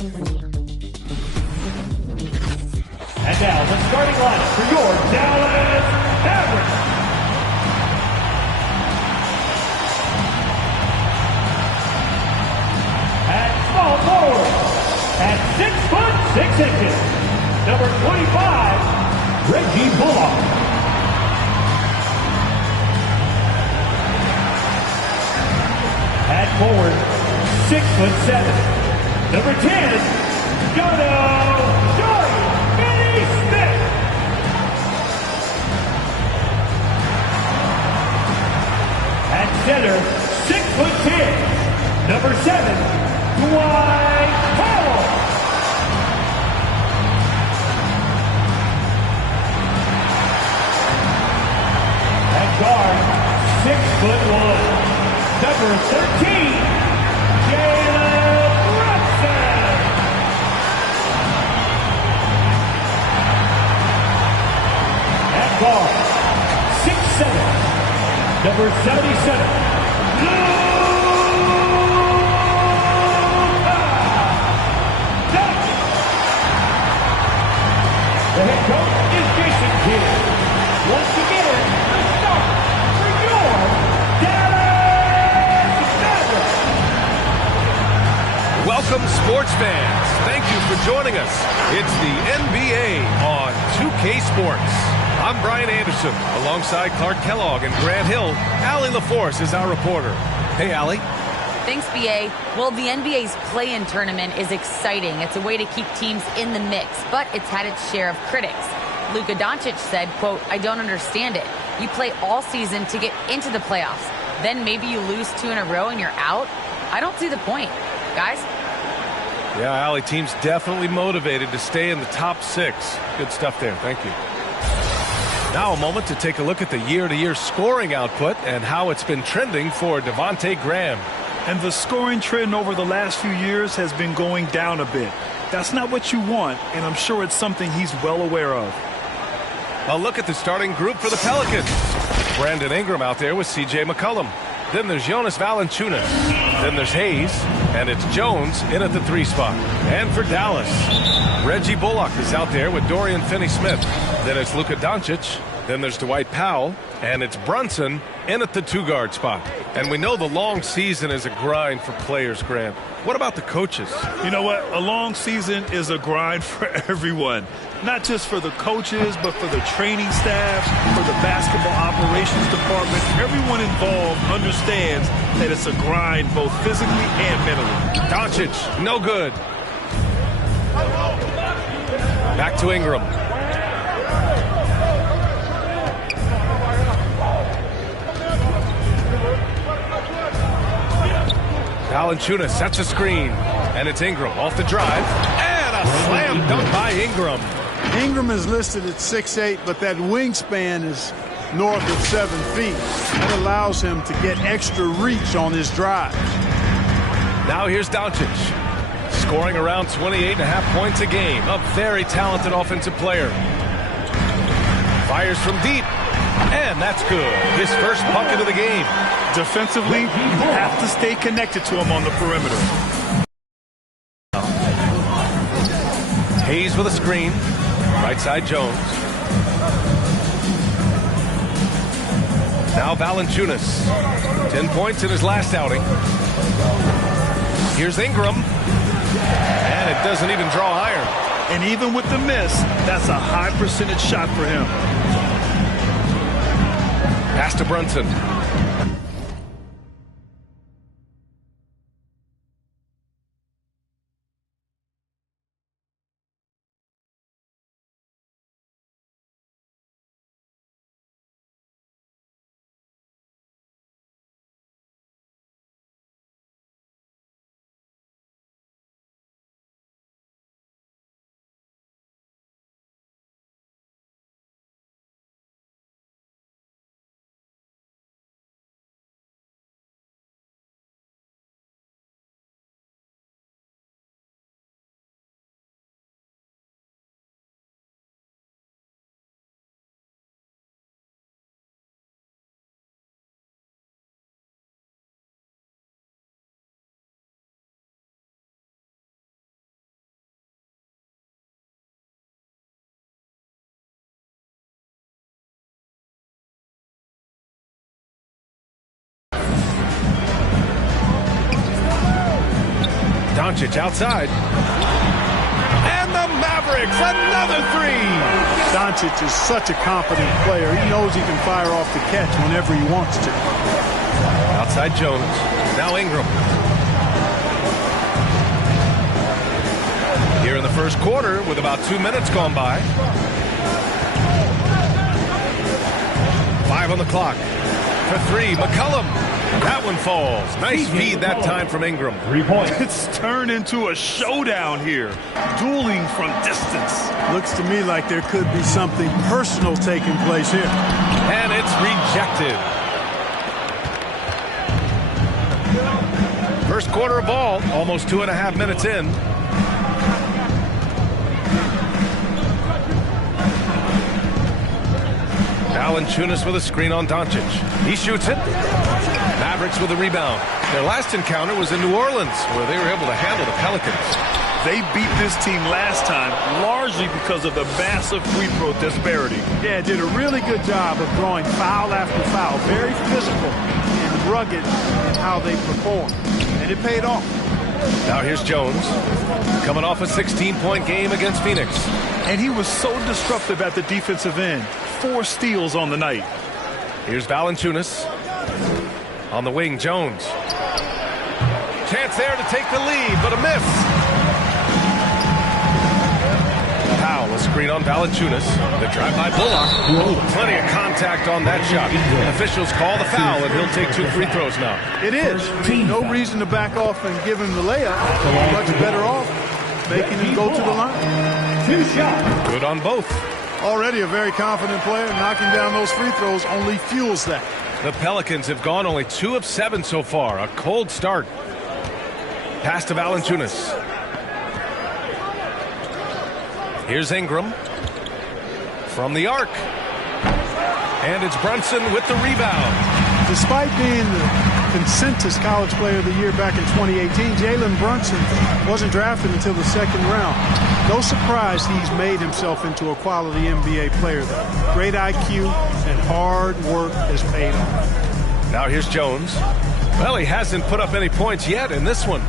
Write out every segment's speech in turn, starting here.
And now the starting lineup for your Dallas Mavericks. At small forward, at 6'6", number 25, Reggie Bullock. At forward, 6'7", number 10, At center, 6'10", number 7, Dwight Powell. At guard, 6'1", number 13, Jalen Brunson. At guard, 6'7", number 77, Luka Doncic. The head coach is Jason Kidd. Once again, the start for your Dallas Mavericks. Welcome, sports fans. Thank you for joining us. It's the NBA on 2K Sports. I'm Brian Anderson, alongside Clark Kellogg and Grant Hill. Allie LaForce is our reporter. Hey, Allie. Thanks, BA. Well, the NBA's play-in tournament is exciting. It's a way to keep teams in the mix, but it's had its share of critics. Luka Doncic said, quote, "I don't understand it. You play all season to get into the playoffs. Then maybe you lose 2 in a row and you're out? I don't see the point. Guys?" Yeah, Allie, team's definitely motivated to stay in the top 6. Good stuff there. Thank you. Now a moment to take a look at the year-to-year scoring output and how it's been trending for Devontae Graham. And the scoring trend over the last few years has been going down a bit. That's not what you want, and I'm sure it's something he's well aware of. A look at the starting group for the Pelicans. Brandon Ingram out there with C.J. McCollum. Then there's Jonas Valanciunas. Then there's Hayes. And it's Jones in at the 3 spot. And for Dallas, Reggie Bullock is out there with Dorian Finney-Smith. Then it's Luka Doncic. Then there's Dwight Powell. And it's Brunson in at the 2-guard spot. And we know the long season is a grind for players, Grant. What about the coaches? You know what? A long season is a grind for everyone. Not just for the coaches, but for the training staff, for the basketball operations department. Everyone involved understands that it's a grind both physically and mentally. Doncic, no good. Back to Ingram. Valanciunas sets a screen, and it's Ingram off the drive, and a slam dunk by Ingram. Ingram is listed at 6'8", but that wingspan is north of 7 feet. That allows him to get extra reach on his drive. Now here's Doncic, scoring around 28.5 points a game. A very talented offensive player. Fires from deep, and that's good. His first bucket of the game. Defensively, you have to stay connected to him on the perimeter. Hayes with a screen. Right side Jones. Now Valanciunas. 10 points in his last outing. Here's Ingram. And it doesn't even draw iron. And even with the miss, that's a high percentage shot for him. Pass to Brunson. Doncic outside. And the Mavericks, another three. Doncic is such a confident player. He knows he can fire off the catch whenever he wants to. Outside Jones. Now Ingram. Here in the first quarter with about 2 minutes gone by. 5 on the clock. For three, McCollum. That one falls. Nice feed that time from Ingram. 3 points. It's turned into a showdown here. Dueling from distance. Looks to me like there could be something personal taking place here. And it's rejected. First quarter of ball, almost 2.5 minutes in. Valanciunas with a screen on Doncic. He shoots it. Mavericks with a rebound. Their last encounter was in New Orleans, where they were able to handle the Pelicans. They beat this team last time largely because of the massive free throw disparity. Yeah, did a really good job of drawing foul after foul. Very physical and rugged in how they performed. And it paid off. Now here's Jones, coming off a 16-point game against Phoenix. And he was so disruptive at the defensive end. 4 steals on the night. Here's Valanciunas. On the wing, Jones. Chance there to take the lead, but a miss. Powell, a screen on Valanciunas. The drive by Bullock. Oh, plenty of contact on that shot. Officials call the foul, and he'll take 2 free throws now. It is. No reason to back off and give him the layup. Much better off making him go to the line. 2 shots. Good on both. Already a very confident player. Knocking down those free throws only fuels that. The Pelicans have gone only 2 of 7 so far. A cold start. Pass to Valanciunas. Here's Ingram. From the arc. And it's Brunson with the rebound. Despite being the consensus college player of the year back in 2018, Jalen Brunson wasn't drafted until the 2nd round. No surprise he's made himself into a quality NBA player, though. Great IQ and hard work has paid off. Now here's Jones. Well, he hasn't put up any points yet in this one.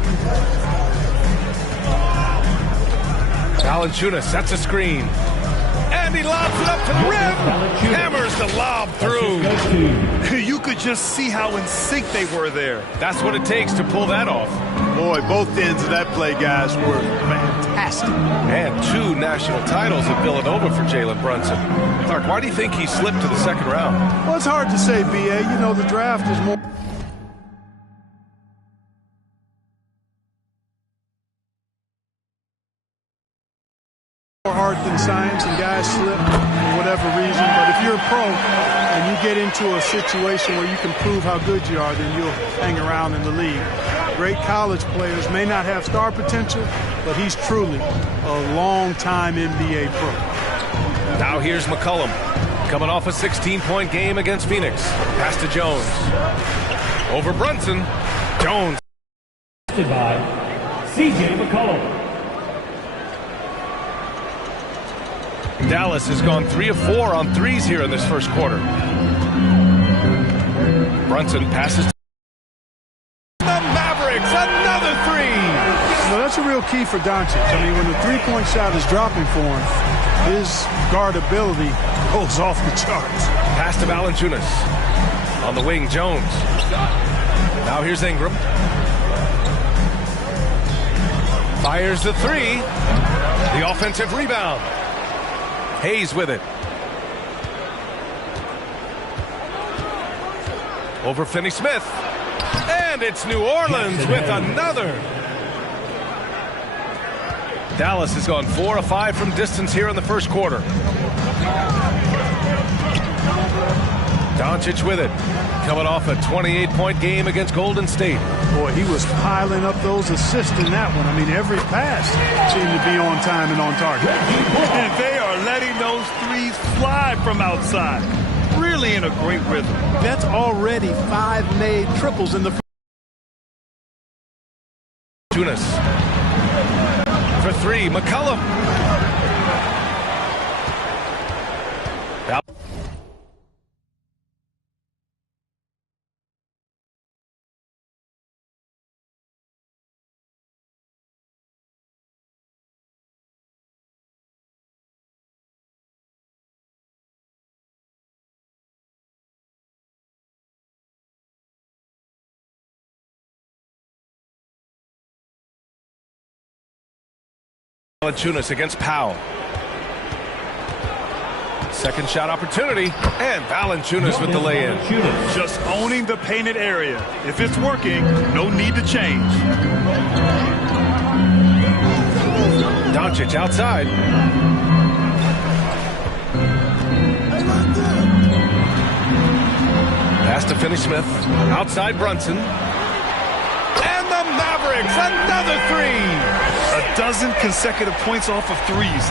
Valanciunas sets a screen. And he lobs it up to the rim. Hammers the lob through. You could just see how in sync they were there. That's what it takes to pull that off. Boy, both ends of that play, guys, were fantastic. And 2 national titles at Villanova for Jalen Brunson. Clark, why do you think he slipped to the 2nd round? Well, it's hard to say, B.A. You know, the draft is more art than science, and guys slip for whatever reason. But if you're a pro and you get into a situation where you can prove how good you are, then you'll hang around in the league. Great college players may not have star potential, but he's truly a long-time NBA pro. Now here's McCollum, coming off a 16-point game against Phoenix. Pass to Jones. Over Brunson. Jones. By C.J. McCollum. Dallas has gone 3 of 4 on threes here in this first quarter. Brunson passes to the Mavericks. Another 3. No, that's a real key for Doncic. I mean, when the three-point shot is dropping for him, his guardability goes off the charts. Pass to Valanciunas. On the wing, Jones. Now here's Ingram. Fires the 3. The offensive rebound. Hayes with it. Over Finney-Smith. And it's New Orleans with another. Dallas has gone 4 of 5 from distance here in the first quarter. Doncic with it. Coming off a 28-point game against Golden State. Boy, he was piling up those assists in that one. I mean, every pass seemed to be on time and on target. And they are letting those threes fly from outside. Really in a great rhythm. That's already 5 made triples in the Tunis. For 3, McCollum. Valanciunas against Powell. Second shot opportunity, and Valanciunas with the lay-in. Just owning the painted area. If it's working, no need to change. Doncic outside. Pass to Finney-Smith. Outside Brunson. And the Mavericks, another three. A dozen consecutive points off of threes.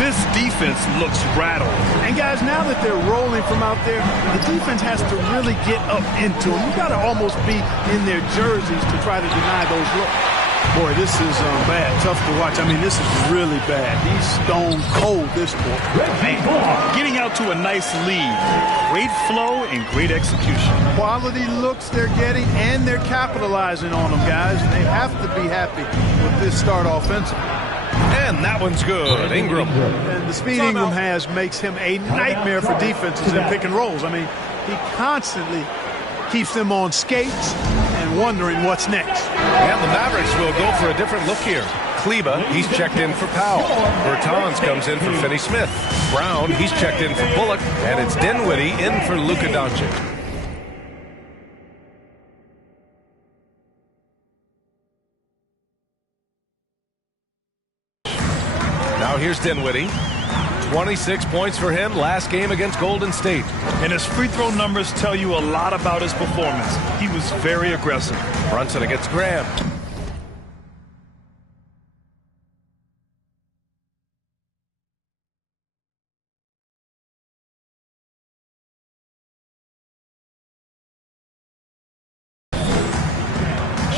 This defense looks rattled. And guys, now that they're rolling from out there, the defense has to really get up into them. You got to almost be in their jerseys to try to deny those looks. Boy, this is bad. Tough to watch. I mean, this is really bad. He's stone cold this quarter. Getting out to a nice lead. Great flow and great execution. Quality looks they're getting, and they're capitalizing on them, guys. They have to be happy with this start offensively. And that one's good. Ingram. And the speed Ingram has makes him a nightmare for defenses in pick and rolls. I mean, he constantly keeps them on skates and wondering what's next. And the Mavericks will go for a different look here. Kleba, he's checked in for Powell. Bertans comes in for Finney-Smith. Brown, he's checked in for Bullock. And it's Dinwiddie in for Luka Doncic. Now here's Dinwiddie. 26 points for him last game against Golden State. And his free throw numbers tell you a lot about his performance. He was very aggressive. Brunson against Graham.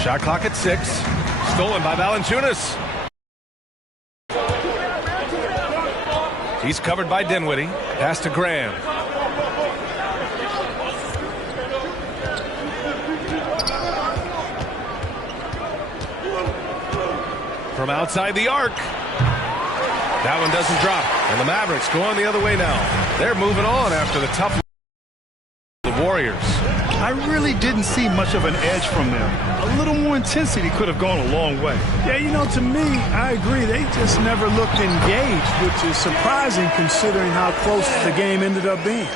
Shot clock at 6. Stolen by Valanciunas. He's covered by Dinwiddie. Pass to Graham. From outside the arc. That one doesn't drop. And the Mavericks going the other way now. They're moving on after the tough the Warriors. I really didn't see much of an edge from them. A little more intensity could have gone a long way. Yeah, you know, to me, I agree. They just never looked engaged, which is surprising considering how close the game ended up being.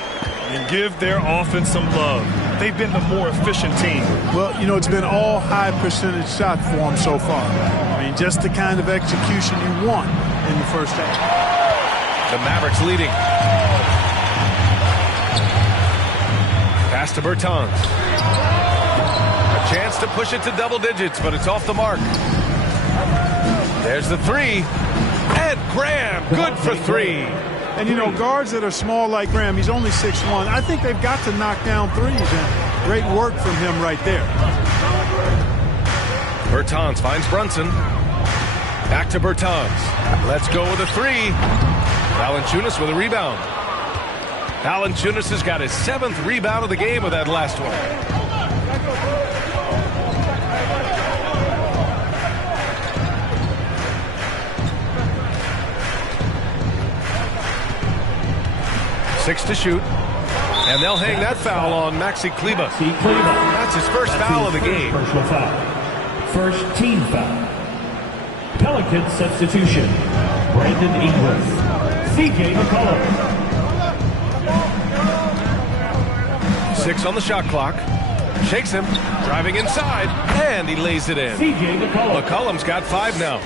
And give their offense some love. They've been the more efficient team. Well, you know, it's been all high percentage shot for them so far. I mean, just the kind of execution you want in the first half. The Mavericks leading. Pass to Bertans. A chance to push it to double digits, but it's off the mark. There's the three. And Graham, good for three. And, you know, guards that are small like Graham, he's only 6'1". I think they've got to knock down threes, and great work from him right there. Bertans finds Brunson. Back to Bertans. Let's go with a three. Valanciunas with a rebound. Valanciunas has got his 7th rebound of the game with that last one. Six to shoot. And they'll hang that foul on Maxi Kleba. That's his first foul of the game. Personal foul. First team foul. Pelicans substitution. Brandon Ingram. C.J. McCollum. 6 on the shot clock. Shakes him. Driving inside. And he lays it in. C.J. McCollum. McCollum's got 5 now.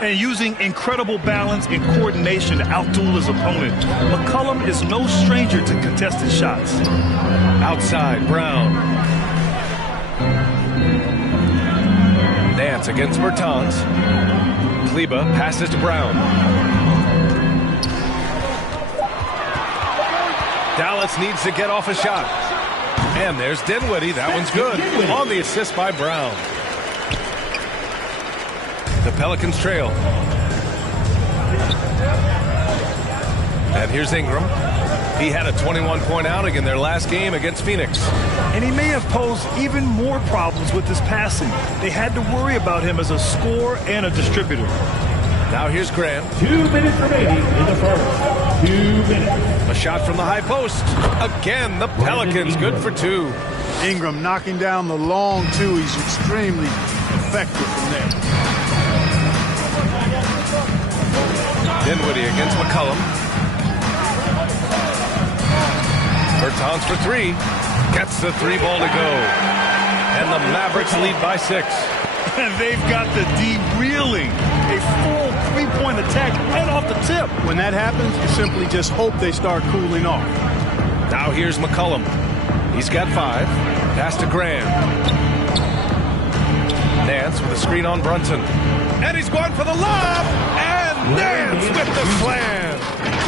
And using incredible balance and coordination to outduel his opponent. McCollum is no stranger to contested shots. Outside, Brown. Nance against Bertans. Kleba passes to Brown. Dallas needs to get off a shot. And there's Dinwiddie. That one's good. On the assist by Brown. The Pelicans trail. And here's Ingram. He had a 21-point outing in their last game against Phoenix. And he may have posed even more problems with his passing. They had to worry about him as a scorer and a distributor. Now here's Graham. 2 minutes remaining in the first. 2 minutes. A shot from the high post. Again, the Pelicans good for 2. Ingram knocking down the long two. He's extremely effective from there. Dinwiddie against McCollum. Bertans for three. Gets the three ball to go. And the Mavericks lead by 6. And they've got the D reeling. A full three-point attack right off the tip. When that happens, you simply just hope they start cooling off. Now here's McCollum. He's got 5. Pass to Graham. Nance with a screen on Brunson. And he's going for the lob. And Nance with the slam.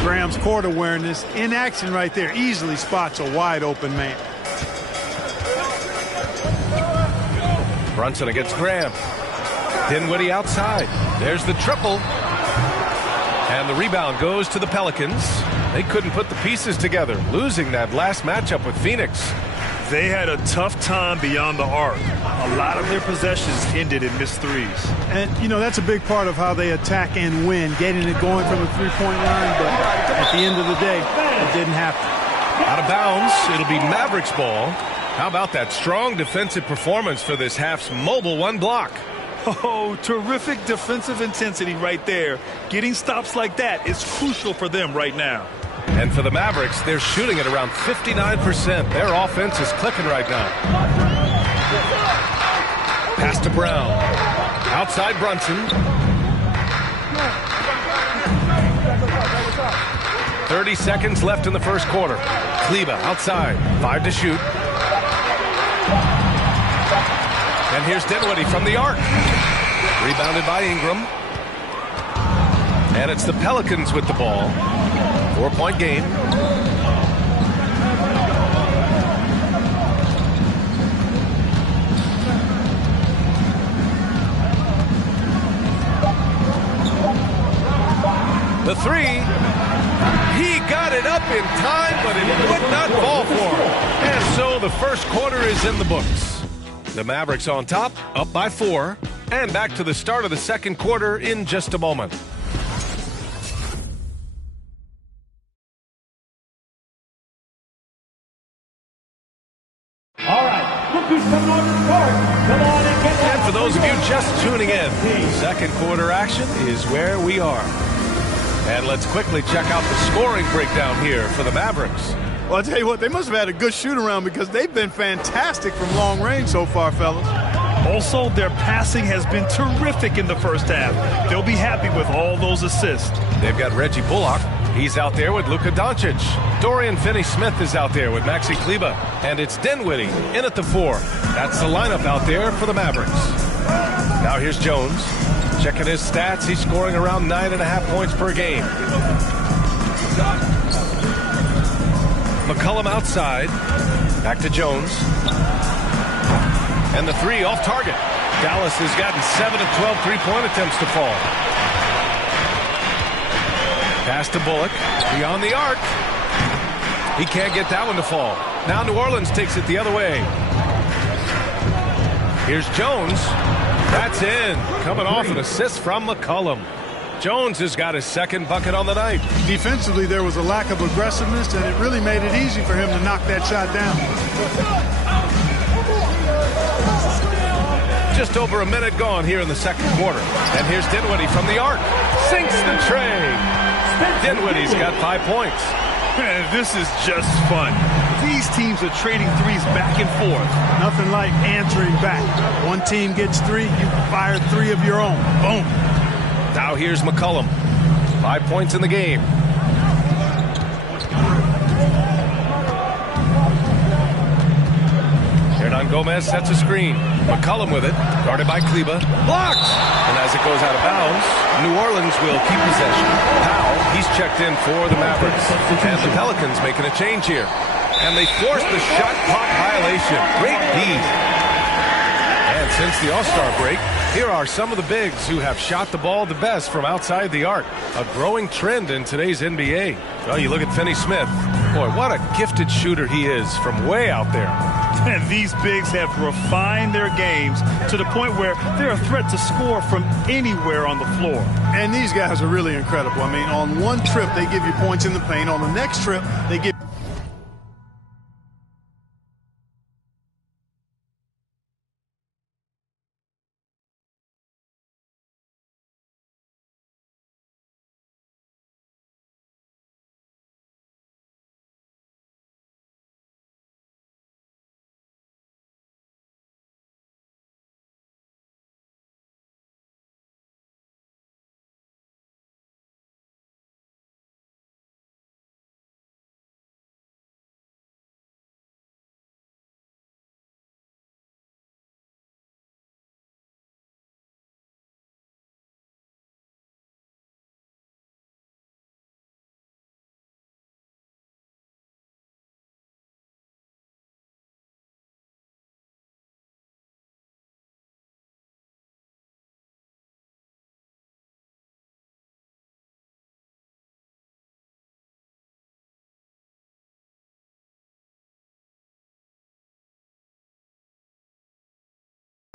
Graham's court awareness in action right there. Easily spots a wide open man. Brunson against Graham. Dinwiddie outside. There's the triple. And the rebound goes to the Pelicans. They couldn't put the pieces together, losing that last matchup with Phoenix. They had a tough time beyond the arc. A lot of their possessions ended in missed threes. And, you know, that's a big part of how they attack and win, getting it going from the three-point line. But at the end of the day, it didn't happen. Out of bounds, it'll be Mavericks ball. How about that strong defensive performance for this half's mobile one block? Oh, terrific defensive intensity right there. Getting stops like that is crucial for them right now. And for the Mavericks, they're shooting at around 59%. Their offense is clicking right now. Pass to Brown. Outside Brunson. 30 seconds left in the first quarter. Kleber outside. 5 to shoot. And here's Dinwiddie from the arc. Rebounded by Ingram. And it's the Pelicans with the ball. 4-point game. The three. He got it up in time, but it would not fall for him. And so the first quarter is in the books. The Mavericks on top, up by 4. And back to the start of the second quarter in just a moment. All right, look who's coming on the court. Come on and get that. And for those of you just tuning in, second quarter action is where we are. And let's quickly check out the scoring breakdown here for the Mavericks. Well, I'll tell you what, they must have had a good shoot-around because they've been fantastic from long range so far, fellas. Also, their passing has been terrific in the first half. They'll be happy with all those assists. They've got Reggie Bullock. He's out there with Luka Doncic. Dorian Finney-Smith is out there with Maxi Kleber. And it's Dinwiddie in at the 4. That's the lineup out there for the Mavericks. Now here's Jones. Checking his stats, he's scoring around 9.5 points per game. McCollum outside. Back to Jones. And the 3 off target. Dallas has gotten 7 of 12 three-point attempts to fall. Pass to Bullock. Beyond the arc. He can't get that one to fall. Now New Orleans takes it the other way. Here's Jones. That's in. Coming off an assist from McCollum. Jones has got his second bucket on the night. Defensively, there was a lack of aggressiveness, and it really made it easy for him to knock that shot down. Just over a minute gone here in the second quarter. And here's Dinwiddie from the arc. Sinks the tray. Dinwiddie's got 5 points. Man, this is just fun. These teams are trading threes back and forth. Nothing like answering back. One team gets 3, you fire 3 of your own. Boom. Now here's McCollum. 5 points in the game. Hernan Gomez sets a screen. McCollum with it. Guarded by Kleber. Blocked! And as it goes out of bounds, New Orleans will keep possession. Powell, he's checked in for the Mavericks. And the Pelicans making a change here. And they forced the shot clock violation. Great D. And since the All-Star break, here are some of the bigs who have shot the ball the best from outside the arc. A growing trend in today's NBA. Well, you look at Finney-Smith. Boy, what a gifted shooter he is from way out there. And these bigs have refined their games to the point where they're a threat to score from anywhere on the floor. And these guys are really incredible. I mean, on one trip, they give you points in the paint. On the next trip, they give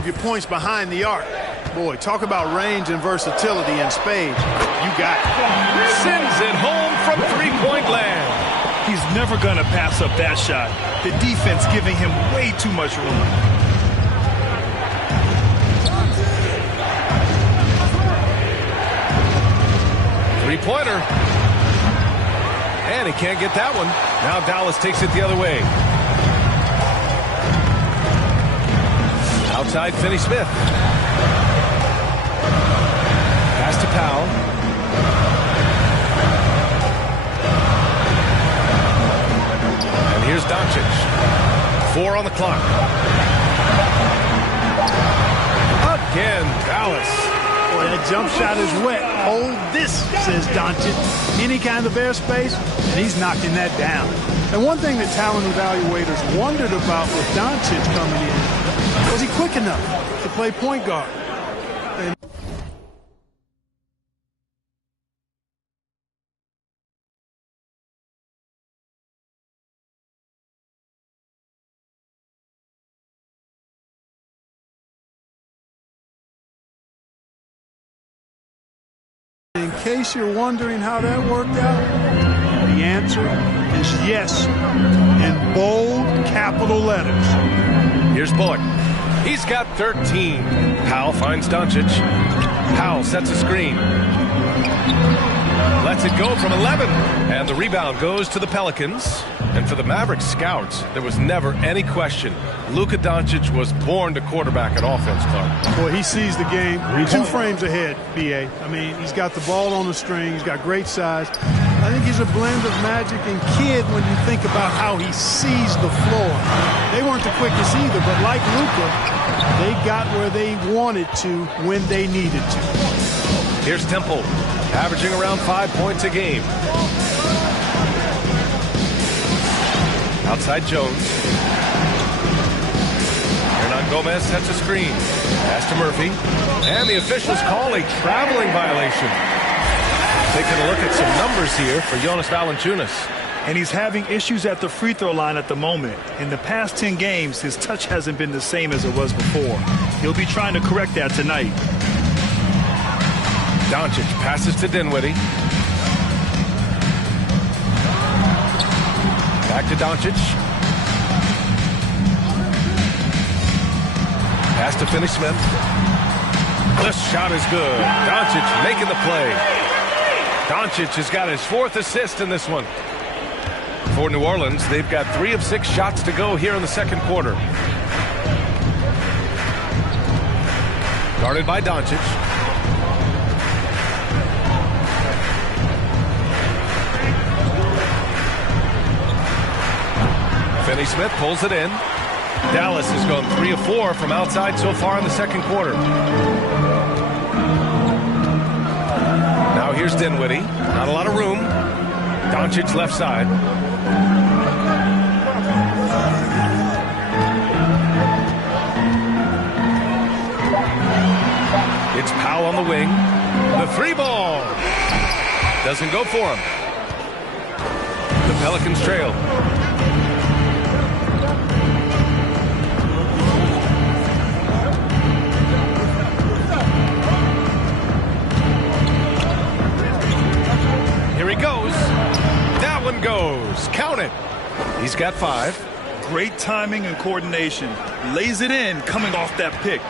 Your points behind the arc. Boy, talk about range and versatility in spades. You got it. Sends it home from three-point land. He's never going to pass up that shot. The defense giving him way too much room. Three-pointer. And he can't get that one. Now Dallas takes it the other way. Outside, Finney-Smith. Pass to Powell. And here's Doncic. 4 on the clock. Again, Dallas. Boy, that jump shot is wet. Hold this, says Doncic. Any kind of airspace, and he's knocking that down. And one thing that talent evaluators wondered about with Doncic coming in, was he quick enough to play point guard? And in case you're wondering how that worked out, the answer is yes, in bold capital letters. Here's Bullock. He's got 13. Powell finds Doncic. Powell sets a screen. Lets it go from 11. And the rebound goes to the Pelicans. And for the Mavericks scouts, there was never any question. Luka Doncic was born to quarterback an offense, Clark. Boy, he sees the game 2 frames ahead, B.A. I mean, he's got the ball on the string. He's got great size. I think he's a blend of Magic and Kidd when you think about how he sees the floor. They weren't the quickest either, but like Luka, they got where they wanted to when they needed to. Here's Temple, averaging around 5 points a game. Outside Jones. Hernan Gomez sets a screen. Pass to Murphy. And the officials call a traveling violation. Taking a look at some numbers here for Jonas Valanciunas. And he's having issues at the free throw line at the moment. In the past 10 games, his touch hasn't been the same as it was before. He'll be trying to correct that tonight. Doncic passes to Dinwiddie. Back to Doncic. Pass to Finney-Smith. The shot is good. Doncic making the play. Doncic has got his 4th assist in this one. For New Orleans, they've got 3 of 6 shots to go here in the second quarter. Guarded by Doncic. Finney-Smith pulls it in. Dallas has gone 3 of 4 from outside so far in the second quarter. Now here's Dinwiddie. Not a lot of room. Doncic left side. It's Powell on the wing. The 3 ball. Doesn't go for him. The Pelicans trail. Here he goes. That one goes. Count it. He's got 5. Great timing and coordination. Lays it in coming off that pick.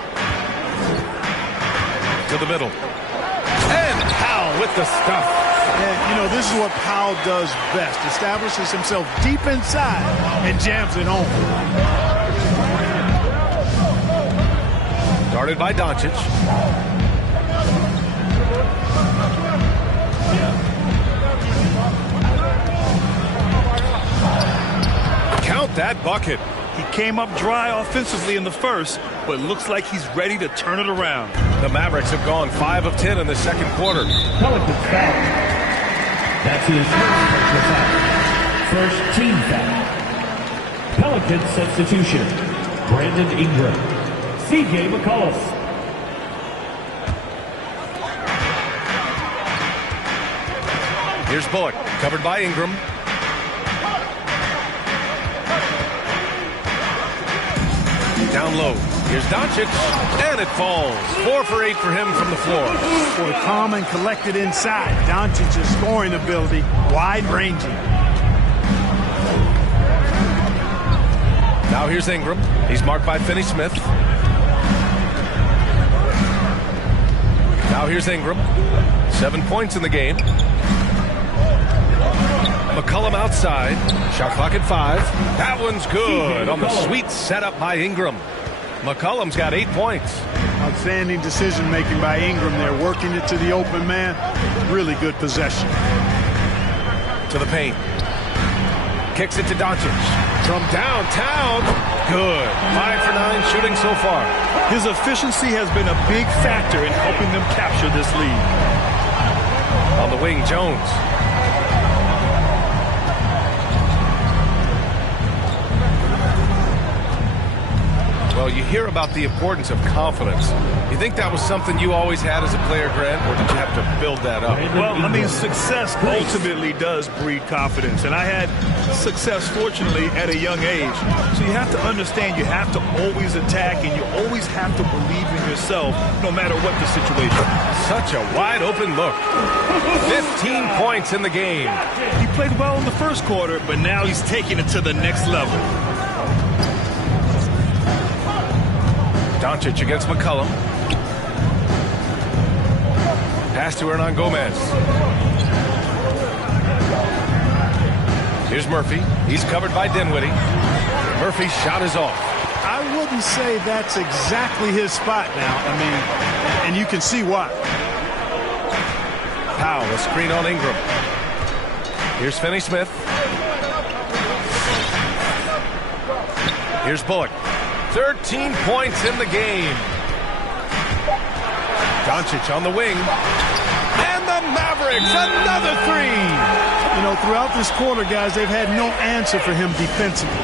To the middle. And Powell with the stuff. And, you know, this is what Powell does best. Establishes himself deep inside and jams it home. Guarded by Doncic. Count that bucket. He came up dry offensively in the first, but looks like he's ready to turn it around. The Mavericks have gone 5 of 10 in the second quarter. Pelicans foul. That's his first personal foul. First team foul. Pelicans substitution. Brandon Ingram. C.J. McCollum. Here's Bullock, covered by Ingram. Down low. Here's Doncic, and it falls. 4 for 8 for him from the floor. Boy, calm and collected inside. Doncic's scoring ability, wide-ranging. Now here's Ingram. He's marked by Finney-Smith. Now here's Ingram. 7 points in the game. McCollum outside. Shot clock at 5. That one's good on the sweet setup by Ingram. McCollum's got 8 points. Outstanding decision-making by Ingram there, working it to the open man. Really good possession. To the paint. Kicks it to Doncic. From downtown. Good. 5 for 9 shooting so far. His efficiency has been a big factor in helping them capture this lead. On the wing, Jones. Well, you hear about the importance of confidence. You think that was something you always had as a player, Grant, or did you have to build that up? Well, I mean, success ultimately does breed confidence, and I had success, fortunately, at a young age. So you have to understand you have to always attack, and you always have to believe in yourself, no matter what the situation. Such a wide-open look. 15 points in the game. He played well in the first quarter, but now he's taking it to the next level. Doncic against McCollum. Pass to Hernan Gomez. Here's Murphy. He's covered by Dinwiddie. Murphy's shot is off. I wouldn't say that's exactly his spot now. I mean, and you can see why. Powell, a screen on Ingram. Here's Finney-Smith. Here's Bullock. 13 points in the game. Doncic on the wing. And the Mavericks, another 3. You know, throughout this quarter, guys, they've had no answer for him defensively.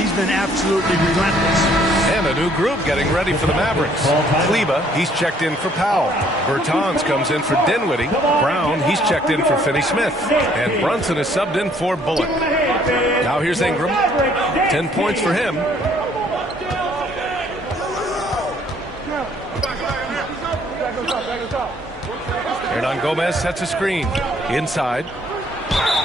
He's been absolutely relentless. And a new group getting ready for the Mavericks. Kleba, he's checked in for Powell. Bertans comes in for Dinwiddie. Brown, he's checked in for Finney-Smith. And Brunson is subbed in for Bullock. Now here's Ingram. 10 points for him. Hernan Gomez sets a screen. Inside.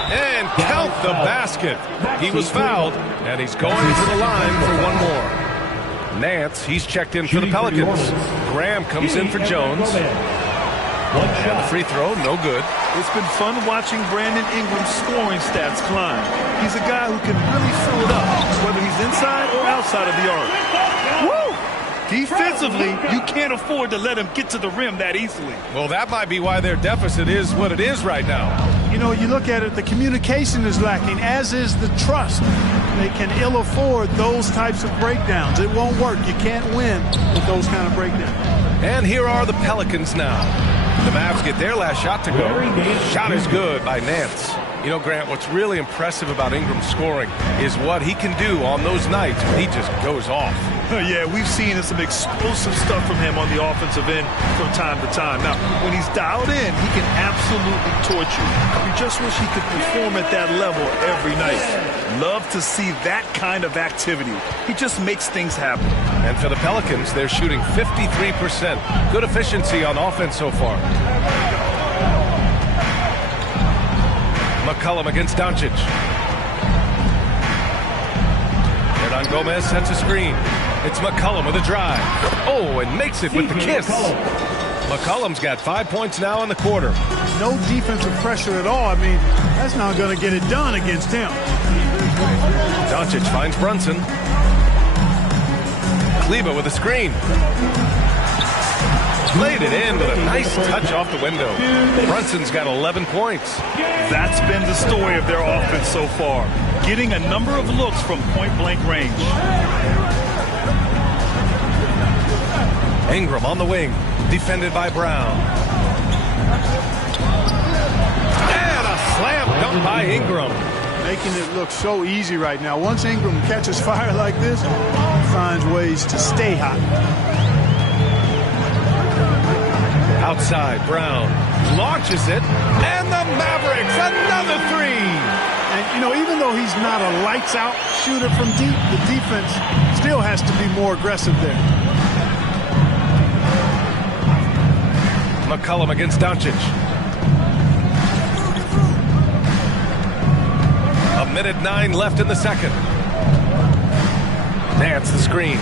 And count the basket. He was fouled, and he's going to the line for one more. Nance, he's checked in for the Pelicans. Graham comes in for Jones. And the free throw, no good. It's been fun watching Brandon Ingram's scoring stats climb. He's a guy who can really fill it up, whether he's inside or outside of the arc. Woo! Defensively, you can't afford to let him get to the rim that easily. Well, that might be why their deficit is what it is right now. You know, you look at it, the communication is lacking, as is the trust. They can ill afford those types of breakdowns. It won't work. You can't win with those kind of breakdowns. And here are the Pelicans now. The Mavs get their last shot to go. Shot is good by Nance. You know, Grant, what's really impressive about Ingram's scoring is what he can do on those nights when he just goes off. Yeah, we've seen some explosive stuff from him on the offensive end from time to time. Now, when he's dialed in, he can absolutely torch you. You just wish he could perform at that level every night. Love to see that kind of activity. He just makes things happen. And for the Pelicans, they're shooting 53%. Good efficiency on offense so far. McCollum against Doncic. Hernan Gomez sets a screen. It's McCollum with a drive. Oh, and makes it with the kiss. McCollum's got 5 points now in the quarter. No defensive pressure at all. I mean, that's not going to get it done against him. Doncic finds Brunson. Kleba with a screen. Played it in with a nice touch off the window. Brunson's got 11 points. That's been the story of their offense so far. Getting a number of looks from point-blank range. Ingram on the wing, defended by Brown. And a slam dunk by Ingram. Making it look so easy right now. Once Ingram catches fire like this, he finds ways to stay hot. Outside, Brown launches it, and the Mavericks, another 3. And, you know, even though he's not a lights-out shooter from deep, the defense still has to be more aggressive there. McCollum against Doncic. A minute 9 left in the second. Nance the screen.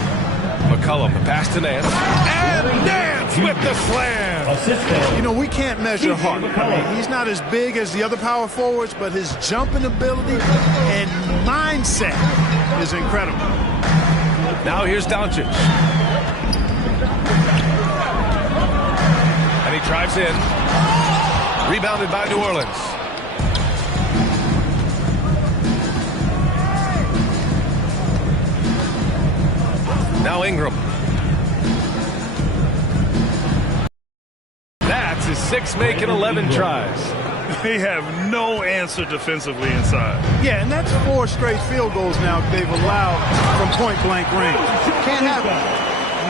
McCollum, the pass to Nance. And Nance with the slam. You know, we can't measure heart. I mean, he's not as big as the other power forwards, but his jumping ability and mindset is incredible. Now here's Doncic. And he drives in. Rebounded by New Orleans. Now Ingram. That's his 6 make and 11 tries. They have no answer defensively inside. Yeah, and that's 4 straight field goals now they've allowed from point-blank range. Can't happen.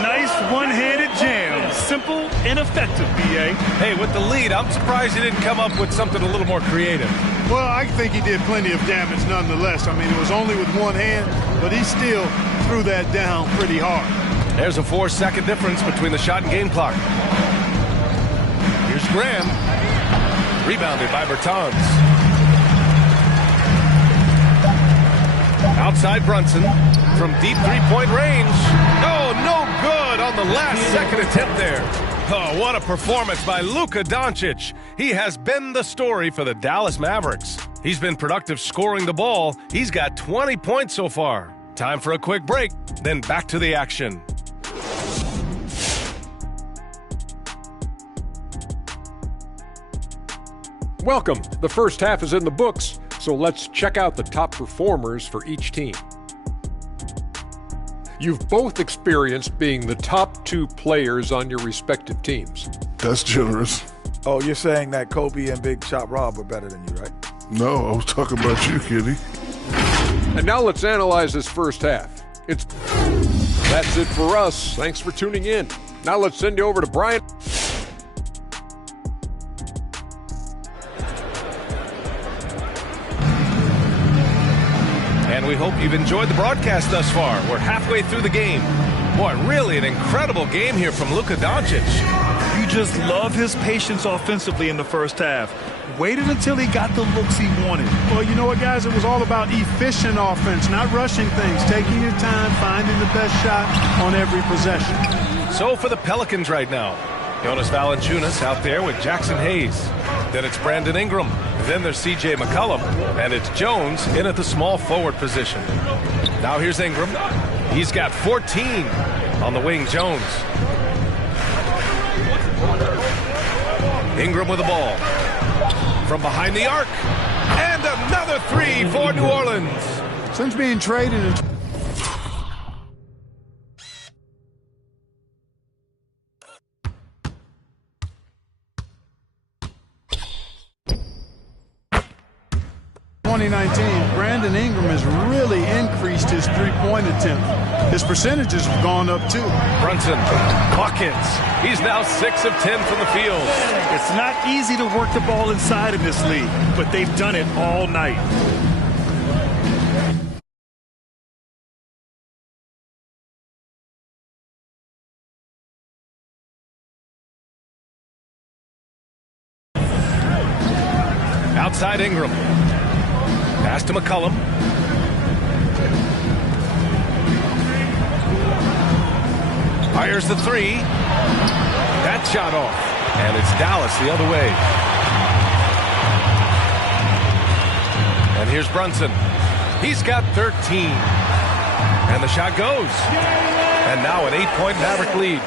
Nice one-handed jam. Simple and effective, B.A. Hey, with the lead, I'm surprised he didn't come up with something a little more creative. Well, I think he did plenty of damage nonetheless. I mean, it was only with one hand, but he still threw that down pretty hard. There's a 4-second difference between the shot and game clock. Here's Graham. Rebounded by Bertans. Outside Brunson from deep three-point range. Oh, no good on the last second attempt there. Oh, what a performance by Luka Doncic. He has been the story for the Dallas Mavericks. He's been productive scoring the ball. He's got 20 points so far. Time for a quick break, then back to the action. Welcome. The first half is in the books, so let's check out the top performers for each team. You've both experienced being the top 2 players on your respective teams. That's generous. Oh, you're saying that Kobe and Big Shot Rob are better than you, right? No, I was talking about you, Kitty. And now let's analyze this first half. That's it for us. Thanks for tuning in. Now let's send you over to Brian. And we hope you've enjoyed the broadcast thus far. We're halfway through the game. Boy, really an incredible game here from Luka Doncic. You just love his patience offensively in the first half. Waited until he got the looks he wanted. Well, you know what, guys? It was all about efficient offense, not rushing things, taking your time, finding the best shot on every possession. So for the Pelicans right now, Jonas Valanciunas out there with Jackson Hayes. Then it's Brandon Ingram. Then there's C.J. McCollum. And it's Jones in at the small forward position. Now here's Ingram. He's got 14 on the wing, Jones. Ingram with the ball. From behind the arc. And another 3 for New Orleans. Since being traded in 2019, Brandon Ingram has really increased his three-point attempt. His percentages have gone up too. Brunson, buckets. He's now 6 of 10 from the field. It's not easy to work the ball inside in this league, but they've done it all night. Outside Ingram. Pass to McCollum. Fires the 3. That shot off. And it's Dallas the other way. And here's Brunson. He's got 13. And the shot goes. And now an 8-point Maverick lead.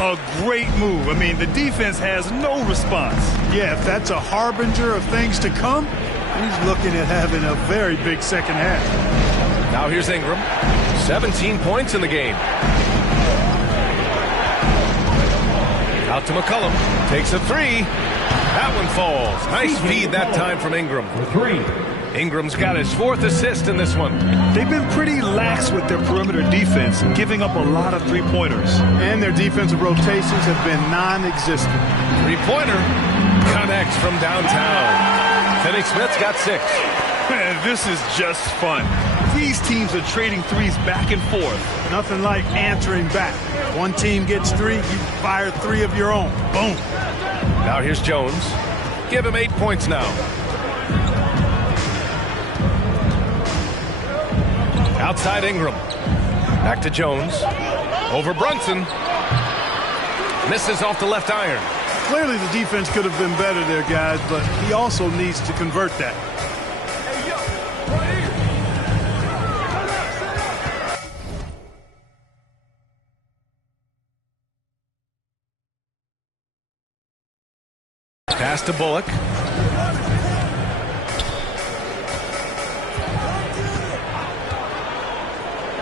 A great move. I mean, the defense has no response. Yeah, if that's a harbinger of things to come, he's looking at having a very big second half. Now here's Ingram. 17 points in the game. Out to McCollum. Takes a 3. That one falls. Nice feed that time from Ingram. For 3. Ingram's got his 4th assist in this one. They've been pretty lax with their perimeter defense, giving up a lot of three-pointers. And their defensive rotations have been non-existent. 3-pointer connects from downtown. Finney Smith's got 6. Man, this is just fun. These teams are trading threes back and forth. Nothing like answering back. One team gets 3, you fire 3 of your own. Boom. Now here's Jones. Give him 8 points now. Outside Ingram. Back to Jones. Over Brunson. Misses off the left iron. Clearly the defense could have been better there, guys, but he also needs to convert that. Pass to Bullock.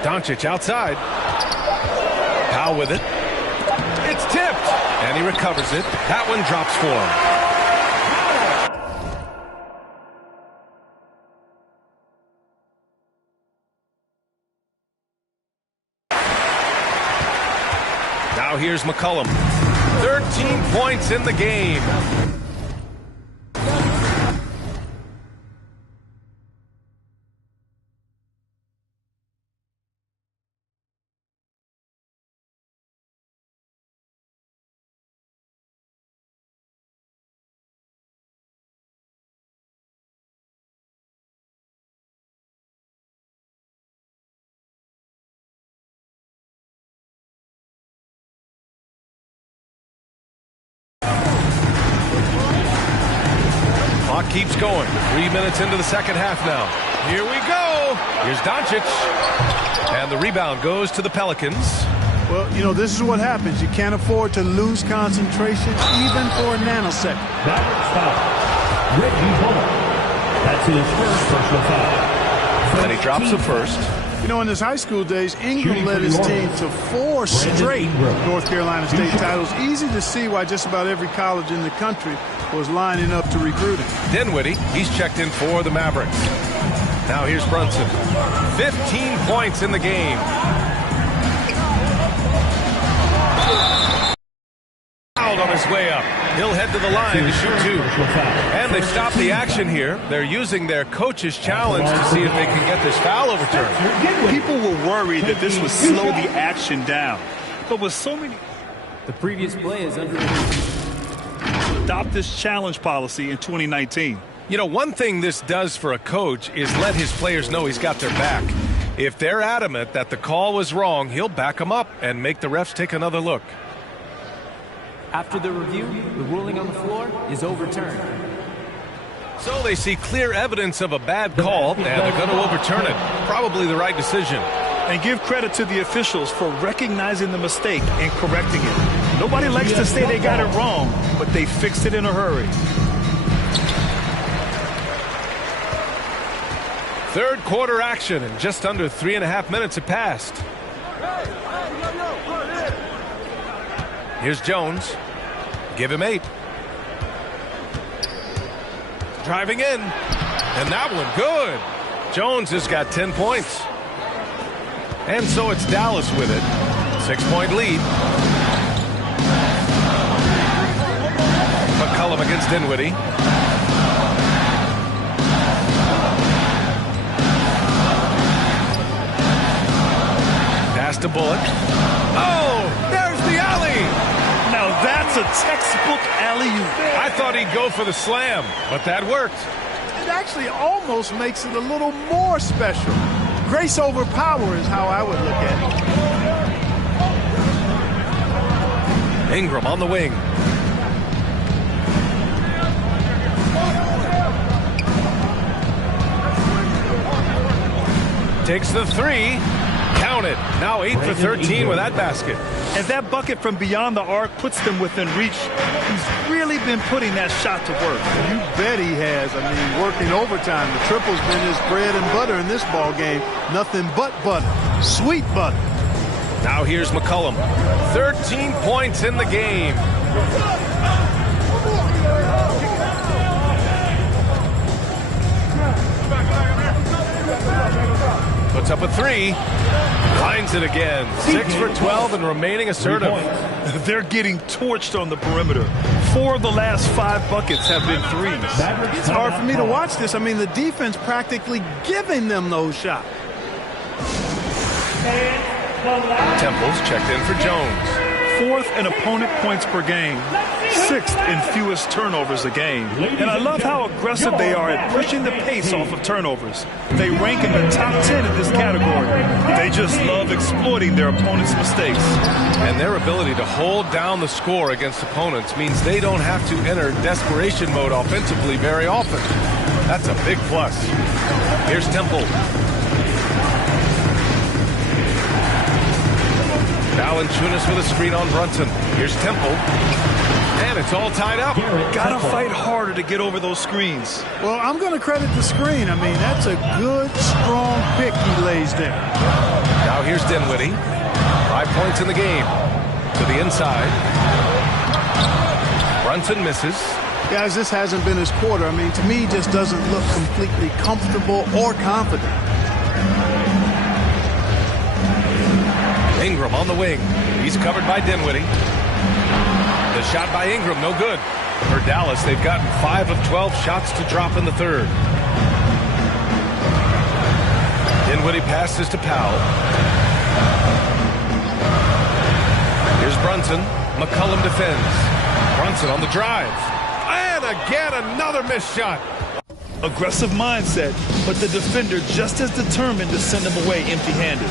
Doncic outside. Powell with it. It's tipped. And he recovers it. That one drops for him. Now here's McCollum. 13 points in the game. Clock keeps going. 3 minutes into the second half now. Here we go. Here's Doncic. And the rebound goes to the Pelicans. Well, you know, this is what happens. You can't afford to lose concentration even for a nanosecond. Mavericks foul. Reggie Bullock. That's his first personal foul. And he drops the first. You know, in his high school days, Ingram led his team to 4 straight North Carolina State titles. Easy to see why just about every college in the country was lining up to recruit him. Dinwiddie, he's checked in for the Mavericks. Now here's Brunson. 15 points in the game. Fouled on his way up. He'll head to the line to shoot 2. And they've stopped the action here. They're using their coach's challenge to see if they can get this foul overturned. People were worried that this would slow the action down. But with so many... The previous play is under... Adopt this challenge policy in 2019. You know, one thing this does for a coach is let his players know he's got their back. If they're adamant that the call was wrong, he'll back them up and make the refs take another look. After the review, the ruling on the floor is overturned. So they see clear evidence of a bad call, and they're going to overturn it. Probably the right decision. And give credit to the officials for recognizing the mistake and correcting it. Nobody likes to say they got it wrong, but they fixed it in a hurry. Third quarter action, and just under 3.5 minutes have passed. Here's Jones. Give him 8. Driving in. And that one good. Jones has got 10 points. And so it's Dallas with it. 6-point lead. McCollum against Dinwiddie. Pass to Bullock. Oh, there's the alley. Now that's a textbook alley-oop. I thought he'd go for the slam, but that worked. It actually almost makes it a little more special. Grace over power is how I would look at it. Ingram on the wing. Takes the 3. Count it. Now 8 for 13 with that basket. And that bucket from beyond the arc puts them within reach. He's really been putting that shot to work. You bet he has. I mean, working overtime. The triple's been his bread and butter in this ball game. Nothing but butter. Sweet butter. Now here's McCollum. 13 points in the game. Puts up a 3. Finds it again. 6 for 12 and remaining assertive. They're getting torched on the perimeter. 4 of the last 5 buckets have been 3s. It's hard for me to watch this. I mean, the defense practically giving them those shots. Temple's checked in for Jones. 4th in opponent points per game, 6th in fewest turnovers a game. And I love how aggressive they are at pushing the pace off of turnovers. They rank in the top 10 in this category. They just love exploiting their opponent's mistakes. And their ability to hold down the score against opponents means they don't have to enter desperation mode offensively very often. That's a big plus. Here's Temple. Valanciunas with a screen on Brunson. Here's Temple. And it's all tied up. Gotta fight harder to get over those screens. Well, I'm going to credit the screen. I mean, that's a good, strong pick he lays there. Now here's Dinwiddie. 5 points in the game. To the inside. Brunson misses. Guys, this hasn't been his quarter. I mean, to me, he just doesn't look completely comfortable or confident. Ingram on the wing. He's covered by Dinwiddie. The shot by Ingram, no good. For Dallas, they've gotten 5 of 12 shots to drop in the third. Dinwiddie passes to Powell. Here's Brunson. McCollum defends. Brunson on the drive. And again, another missed shot. Aggressive mindset, but the defender just as determined to send him away empty-handed.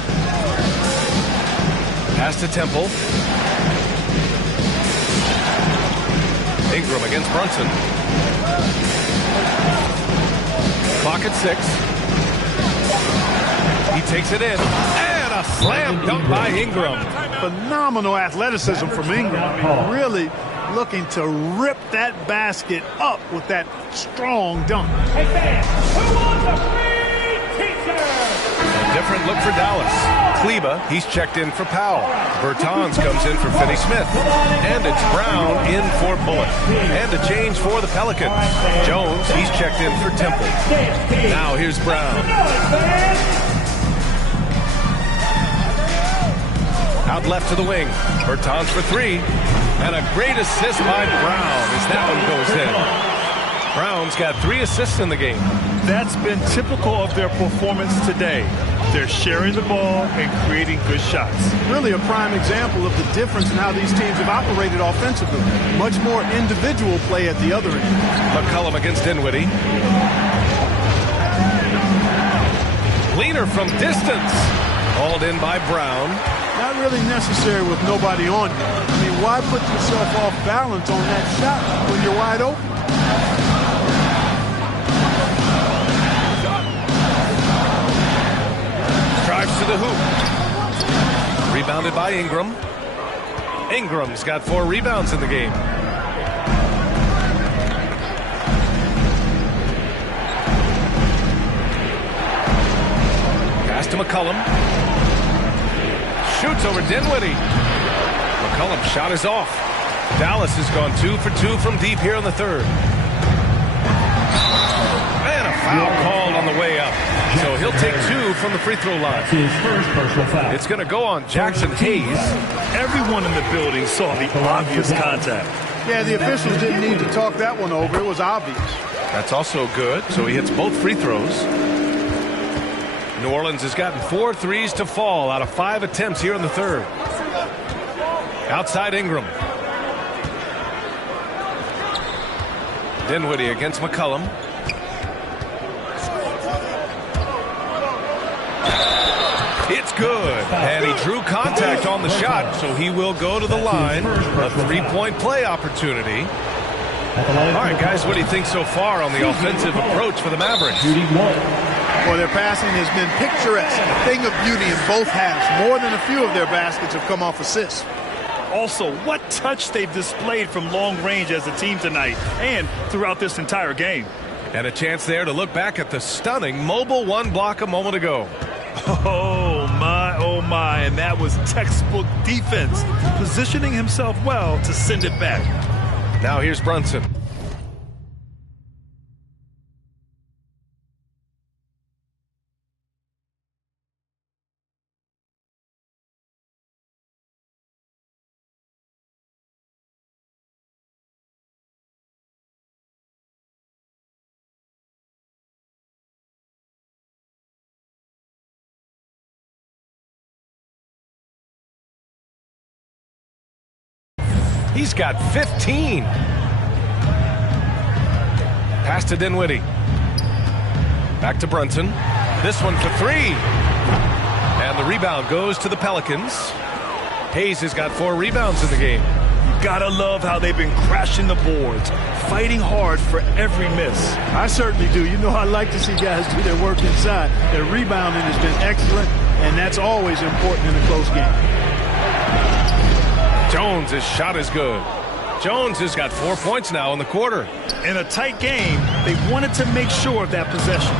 Pass to Temple. Ingram against Brunson. Clock at 6. He takes it in. And a slam dunk by Ingram. Phenomenal athleticism from Ingram. I mean, really looking to rip that basket up with that strong dunk. Hey fans, who wants a free t-shirt? A different look for Dallas. Kleba, he's checked in for Powell. Bertans comes in for Finney-Smith. And it's Brown in for Bullock. And a change for the Pelicans. Jones, he's checked in for Temple. Now here's Brown. Out left to the wing. Bertans for 3. And a great assist by Brown as that one goes in. Brown's got 3 assists in the game. That's been typical of their performance today. They're sharing the ball and creating good shots. Really a prime example of the difference in how these teams have operated offensively. Much more individual play at the other end. McCollum against Dinwiddie. Leaner from distance. Hauled in by Brown. Not really necessary with nobody on you. I mean, why put yourself off balance on that shot when you're wide open? Drives to the hoop. Rebounded by Ingram. Ingram's got 4 rebounds in the game. Pass to McCollum. Shoots over Dinwiddie. McCollum's shot is off. Dallas has gone 2 for 2 from deep here in the third. And a foul called on the way up. So he'll take 2 from the free throw line. His first personal foul. It's going to go on Jackson Hayes. Everyone in the building saw the obvious contact. Yeah, the officials didn't need to talk that one over. It was obvious. That's also good. So he hits both free throws. New Orleans has gotten 4 threes to fall out of 5 attempts here in the third. Outside Ingram. Dinwiddie against McCollum. It's good. And he drew contact on the shot, so he will go to the line. A 3-point play opportunity. All right, guys, what do you think so far on the offensive approach for the Mavericks? Well, their passing has been picturesque. A thing of beauty in both halves. More than a few of their baskets have come off assists. Also, what touch they've displayed from long range as a team tonight and throughout this entire game. And a chance there to look back at the stunning mobile 1 block a moment ago. Oh, my, and that was textbook defense, positioning himself well to send it back. Now here's Brunson. He's got 15. Pass to Dinwiddie. Back to Brunson. This one for three. And the rebound goes to the Pelicans. Hayes has got 4 rebounds in the game. You gotta love how they've been crashing the boards, fighting hard for every miss. I certainly do. You know, I like to see guys do their work inside. Their rebounding has been excellent, and that's always important in a close game. Jones' shot is good. Jones has got 4 points now in the quarter. In a tight game, they wanted to make sure of that possession.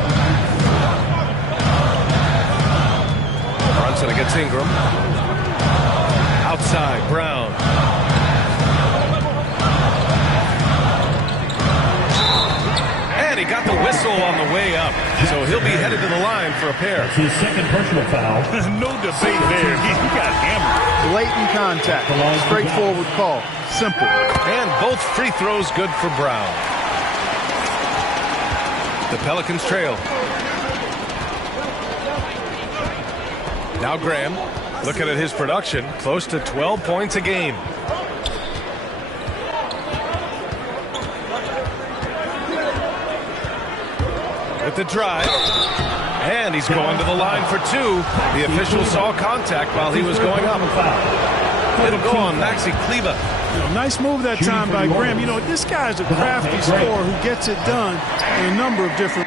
Brunson against Ingram. Outside, Brown. And he got the whistle on the way up. So he'll be headed to the line for a pair. That's his second personal foul. No debate there. He got hammered. Blatant contact. Straightforward call. Simple. And both free throws good for Brown. The Pelicans trail. Now Graham, looking at his production, close to 12 points a game. With the drive, and he's going to the line for 2. The official saw contact while he was going up. It'll go on Maxi Kleber. Nice move that time by Graham. You know, this guy's a crafty scorer who gets it done in a number of different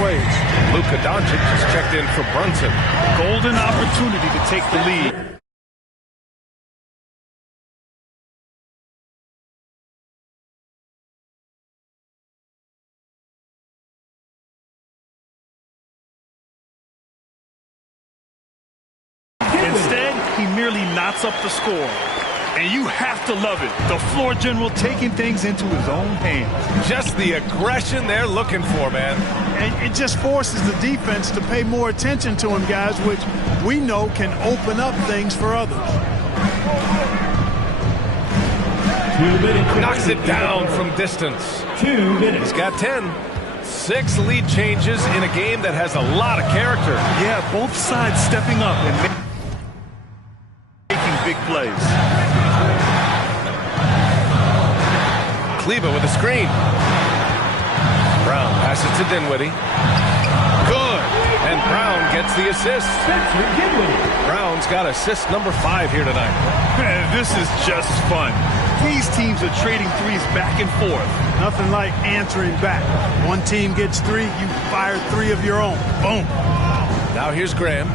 ways. Luka Doncic just checked in for Brunson. Golden opportunity to take the lead. Instead, he merely knots up the score. And you have to love it. The floor general taking things into his own hands. Just the aggression they're looking for, man. And it just forces the defense to pay more attention to him, guys, which we know can open up things for others. Knocks it down from distance. 2 minutes. He's got 10. 6 lead changes in a game that has a lot of character. Yeah, both sides stepping up and making big plays. Kleber with a screen. Brown passes to Dinwiddie. Good. And Brown gets the assist. Brown's got assist number 5 here tonight. Man, this is just fun. These teams are trading threes back and forth. Nothing like answering back. One team gets 3, you fire 3 of your own. Boom. Now here's Graham.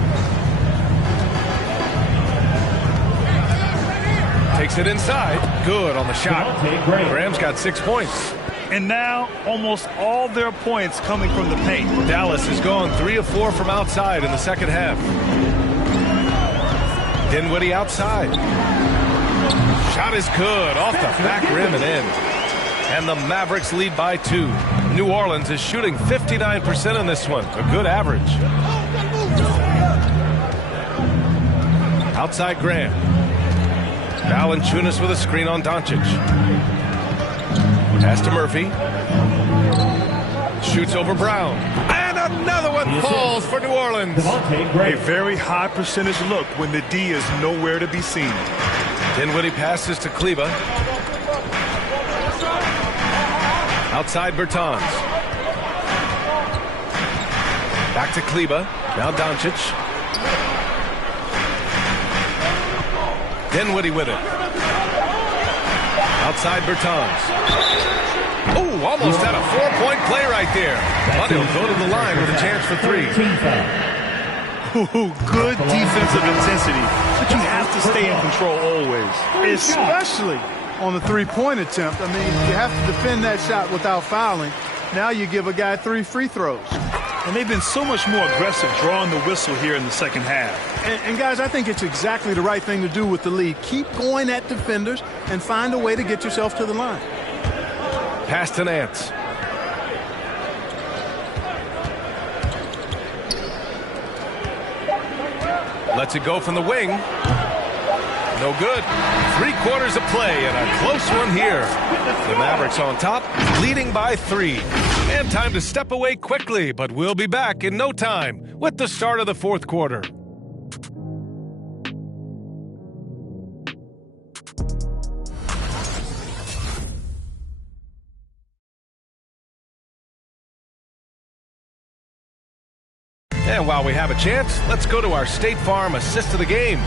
Takes it inside. Good on the shot. Graham's got 6 points. And now almost all their points coming from the paint. Dallas has gone 3 of 4 from outside in the second half. Dinwiddie outside. Shot is good off the back rim and in. And the Mavericks lead by 2. New Orleans is shooting 59% in this one. A good average. Outside Graham. Valanciunas with a screen on Doncic. Pass to Murphy. Shoots over Brown. And another one falls for New Orleans. A very high percentage look when the D is nowhere to be seen. Dinwiddie passes to Kleber. Outside Bertans. Back to Kleber. Now Doncic. Dinwiddie with it. Outside Bertans. Oh, almost had a 4-point play right there. But he'll go to the line with a chance for 3. Good defensive intensity. But you have to stay in control always. Especially on the 3-point attempt. I mean, you have to defend that shot without fouling. Now you give a guy 3 free throws. And they've been so much more aggressive drawing the whistle here in the second half. And guys, I think it's exactly the right thing to do with the lead. Keep going at defenders and find a way to get yourself to the line. Pass to Nance. Lets it go from the wing. No good. 3 quarters of play and a close one here. The Mavericks on top, leading by 3. And time to step away quickly, but we'll be back in no time with the start of the 4th quarter. And while we have a chance, let's go to our State Farm assist of the game.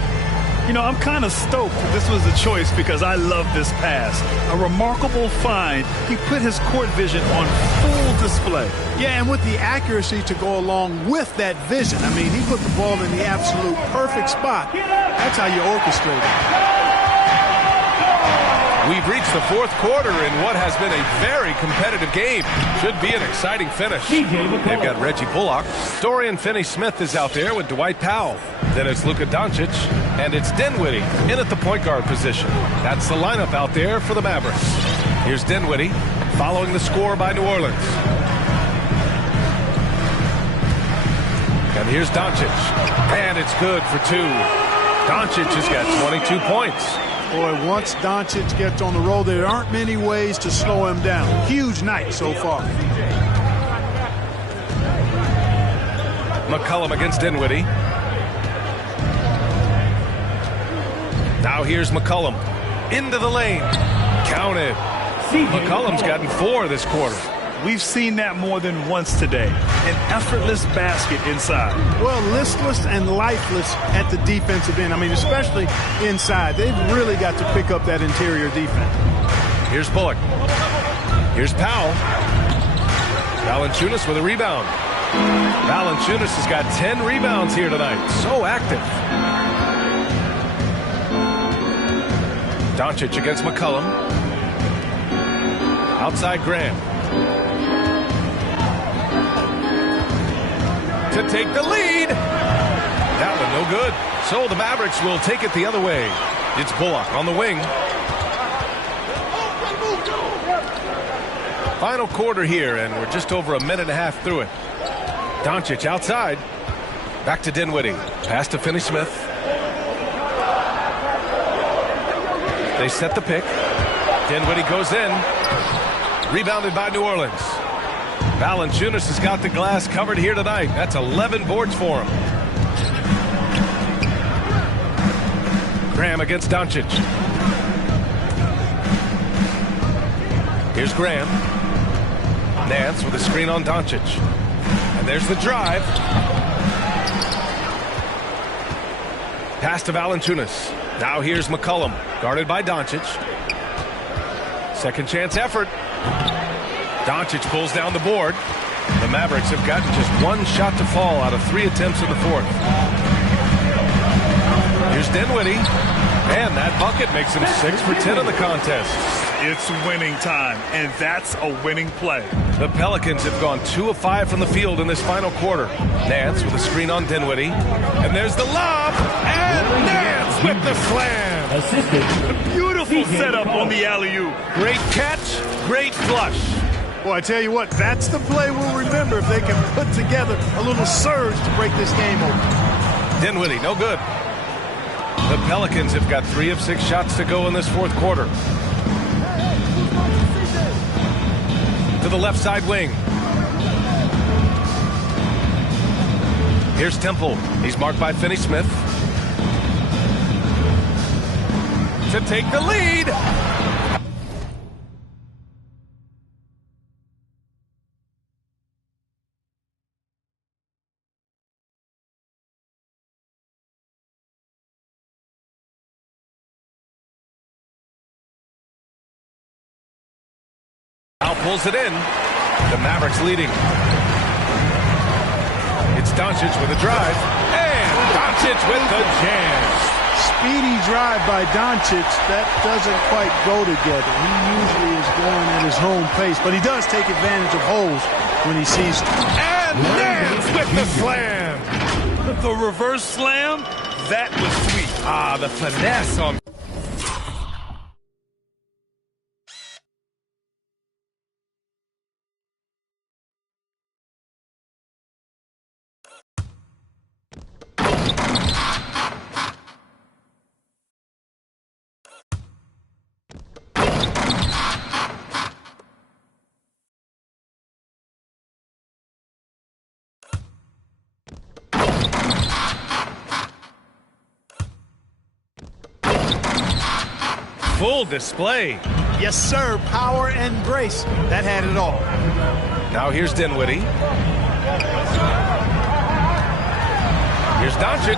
You know, I'm kind of stoked that this was a choice because I love this pass. A remarkable find. He put his court vision on full display. Yeah, and with the accuracy to go along with that vision. I mean, he put the ball in the absolute perfect spot. That's how you orchestrate it. We've reached the fourth quarter in what has been a very competitive game. Should be an exciting finish. They've got Reggie Bullock. Dorian Finney-Smith is out there with Dwight Powell. Then it's Luka Doncic, and it's Dinwiddie in at the point guard position. That's the lineup out there for the Mavericks. Here's Dinwiddie following the score by New Orleans. And here's Doncic. And it's good for two. Doncic has got 22 points. Boy, once Doncic gets on the road, there aren't many ways to slow him down. Huge night so far. McCollum against Dinwiddie. Now here's McCollum. Into the lane. Counted. McCollum's gotten 4 this quarter. We've seen that more than once today. An effortless basket inside. Well, listless and lifeless at the defensive end. I mean, especially inside. They've really got to pick up that interior defense. Here's Bullock. Here's Powell. Valanciunas with a rebound. Valanciunas has got 10 rebounds here tonight. So active. Doncic against McCollum. Outside Graham. To take the lead. That one no good. So the Mavericks will take it the other way. It's Bullock on the wing. Final quarter here, and we're just over a minute and a half through it. Doncic outside. Back to Dinwiddie. Pass to Finney-Smith. They set the pick. Dinwiddie goes in. Rebounded by New Orleans. Valanciunas has got the glass covered here tonight. That's 11 boards for him. Graham against Doncic. Here's Graham. Nance with a screen on Doncic. And there's the drive. Pass to Valanciunas. Now here's McCollum, guarded by Doncic. Second chance effort. Doncic pulls down the board. The Mavericks have gotten just 1 shot to fall out of 3 attempts in the fourth. Here's Dinwiddie. And that bucket makes him 6 for 10 in the contest. It's winning time, and that's a winning play. The Pelicans have gone 2 of 5 from the field in this final quarter. Nance with a screen on Dinwiddie. And there's the lob. And Nance with the slam. Assisted. Beautiful setup on the alley-oop. Great catch, great flush. Boy, I tell you what, that's the play we'll remember if they can put together a little surge to break this game open. Dinwiddie, no good. The Pelicans have got 3 of 6 shots to go in this fourth quarter. To the left side wing. Here's Temple. He's marked by Finney-Smith. To take the lead. Now pulls it in. The Mavericks leading. It's Doncic with a drive. And Doncic with the jam. Speedy drive by Doncic. That doesn't quite go together. He usually is going at his own pace, but he does take advantage of holes when he sees them. And Nance with the slam. The reverse slam, that was sweet. Ah, the finesse on. Full display. Yes, sir. Power and grace. That had it all. Now here's Dinwiddie. Here's Doncic.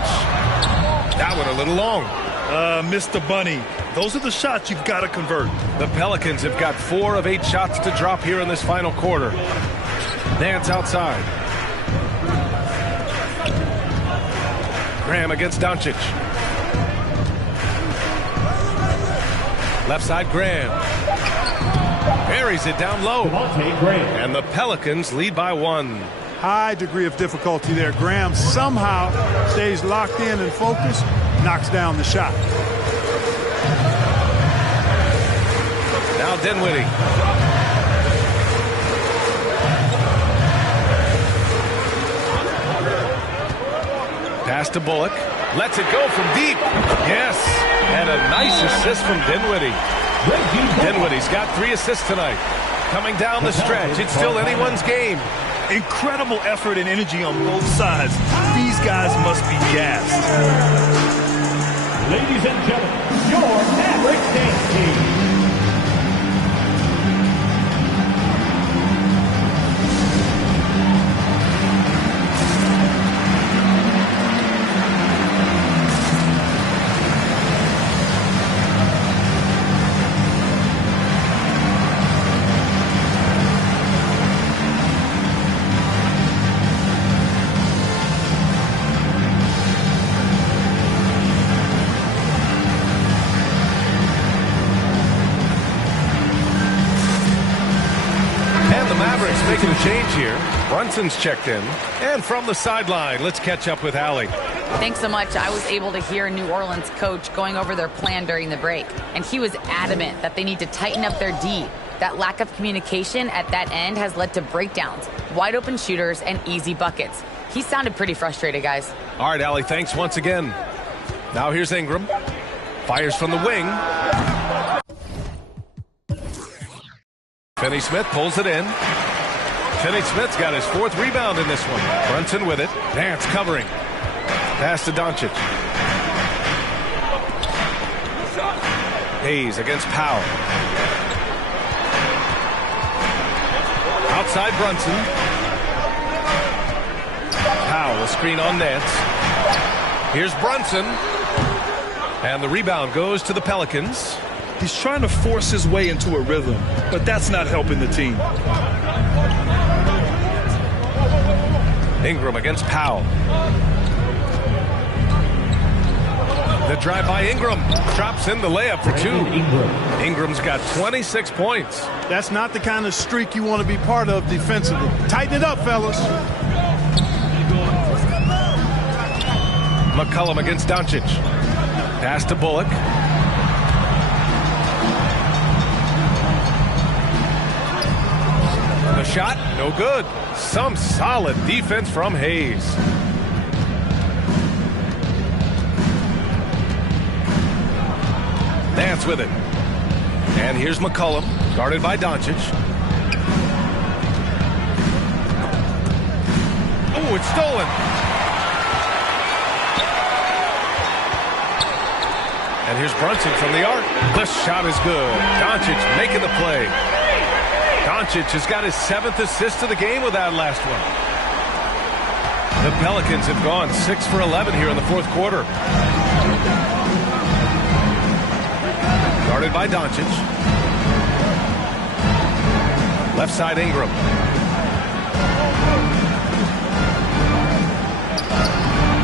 That one a little long. Mr. Bunny. Those are the shots you've got to convert. The Pelicans have got 4 of 8 shots to drop here in this final quarter. Nance outside. Graham against Doncic. Left side, Graham. Buries it down low. And the Pelicans lead by 1. High degree of difficulty there. Graham somehow stays locked in and focused, knocks down the shot. Now Dinwiddie. Pass to Bullock. Lets it go from deep. Yes. And a nice assist from Dinwiddie. Dinwiddie's got 3 assists tonight. Coming down the stretch. It's still anyone's game. Incredible effort and energy on both sides. These guys must be gassed. Ladies and gentlemen, your Mavericks dance team. Making a change here. Brunson's checked in. And from the sideline, let's catch up with Allie. Thanks so much. I was able to hear New Orleans coach going over their plan during the break, and he was adamant that they need to tighten up their D. That lack of communication at that end has led to breakdowns, wide open shooters, and easy buckets. He sounded pretty frustrated, guys. All right, Allie, thanks once again. Now here's Ingram. Fires from the wing. Finney-Smith pulls it in. Finney-Smith's got his 4th rebound in this one. Brunson with it. Nance covering. Pass to Doncic. Hayes against Powell. Outside Brunson. Powell, a screen on Nance. Here's Brunson. And the rebound goes to the Pelicans. He's trying to force his way into a rhythm, but that's not helping the team. Ingram against Powell. The drive by Ingram. Drops in the layup for 2. Ingram's got 26 points. That's not the kind of streak you want to be part of defensively. Tighten it up, fellas. McCollum against Doncic. Pass to Bullock. The shot, no good. Some solid defense from Hayes. Nance with it. And here's McCollum, guarded by Doncic. Oh, it's stolen. And here's Brunson from the arc. The shot is good. Doncic making the play. Doncic has got his 7th assist of the game with that last one. The Pelicans have gone 6 for 11 here in the 4th quarter. Guarded by Doncic. Left side Ingram.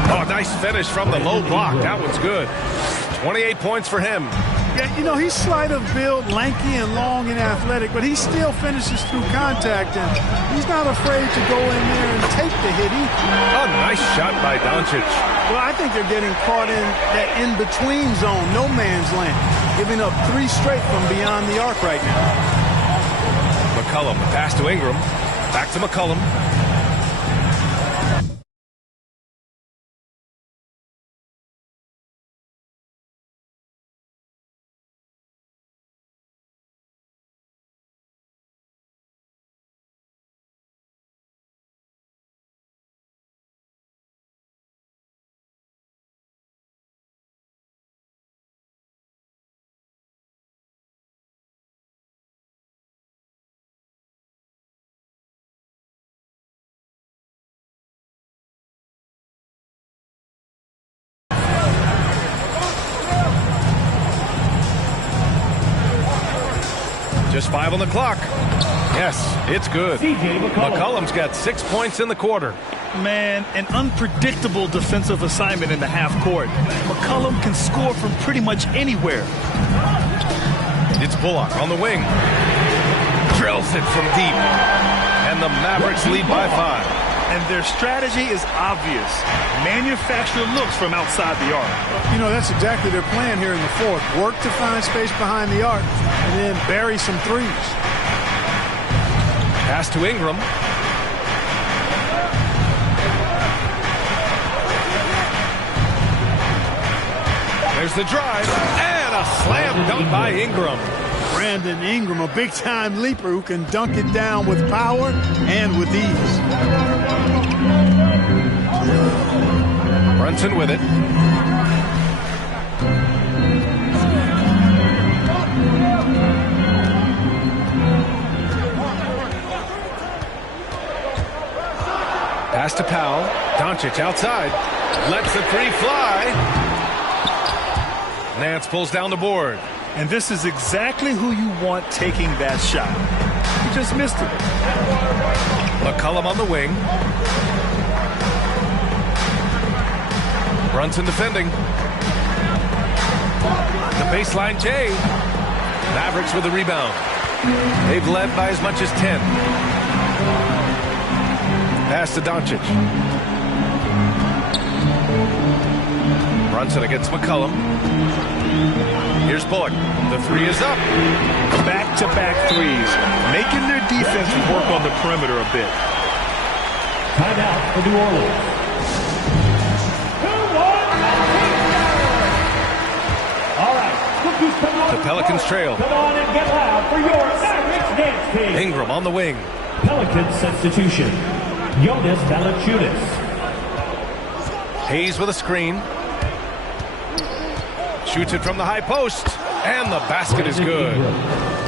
Oh, nice finish from the low block. That one's good. 28 points for him. Yeah, you know, he's slight of build, lanky and long and athletic, but he still finishes through contact, and he's not afraid to go in there and take the hit. Oh, nice shot by Doncic. Well, I think they're getting caught in that in-between zone, no man's land, giving up 3 straight from beyond the arc right now. McCollum, pass to Ingram. Back to McCollum. Just 5 on the clock. Yes, it's good. McCollum's got 6 points in the quarter. Man, an unpredictable defensive assignment in the half court. McCollum can score from pretty much anywhere. It's Bullock on the wing. Drills it from deep. And the Mavericks lead by 5. And their strategy is obvious. Manufacture looks from outside the arc. You know, that's exactly their plan here in the fourth. Work to find space behind the arc and then bury some threes. Pass to Ingram. There's the drive. And a slam dunk by Ingram. Brandon Ingram, a big-time leaper who can dunk it down with power and with ease. Brunson with it. Pass to Powell. Doncic outside. Lets the three fly. Nance pulls down the board. And this is exactly who you want taking that shot. He just missed it. McCollum on the wing. Brunson defending. The baseline J. Mavericks with the rebound. They've led by as much as 10. Pass to Doncic. Brunson against McCollum. Here's Bullock. The three is up. Back-to-back threes, making their defense work on the perimeter a bit. Timeout for New Orleans. All right, the Pelicans trail. Come on and get loud for your Mavericks dance team. Ingram on the wing. Pelicans substitution. Jonas Valanciunas. Hayes with a screen. Shoots it from the high post. And the basket is good.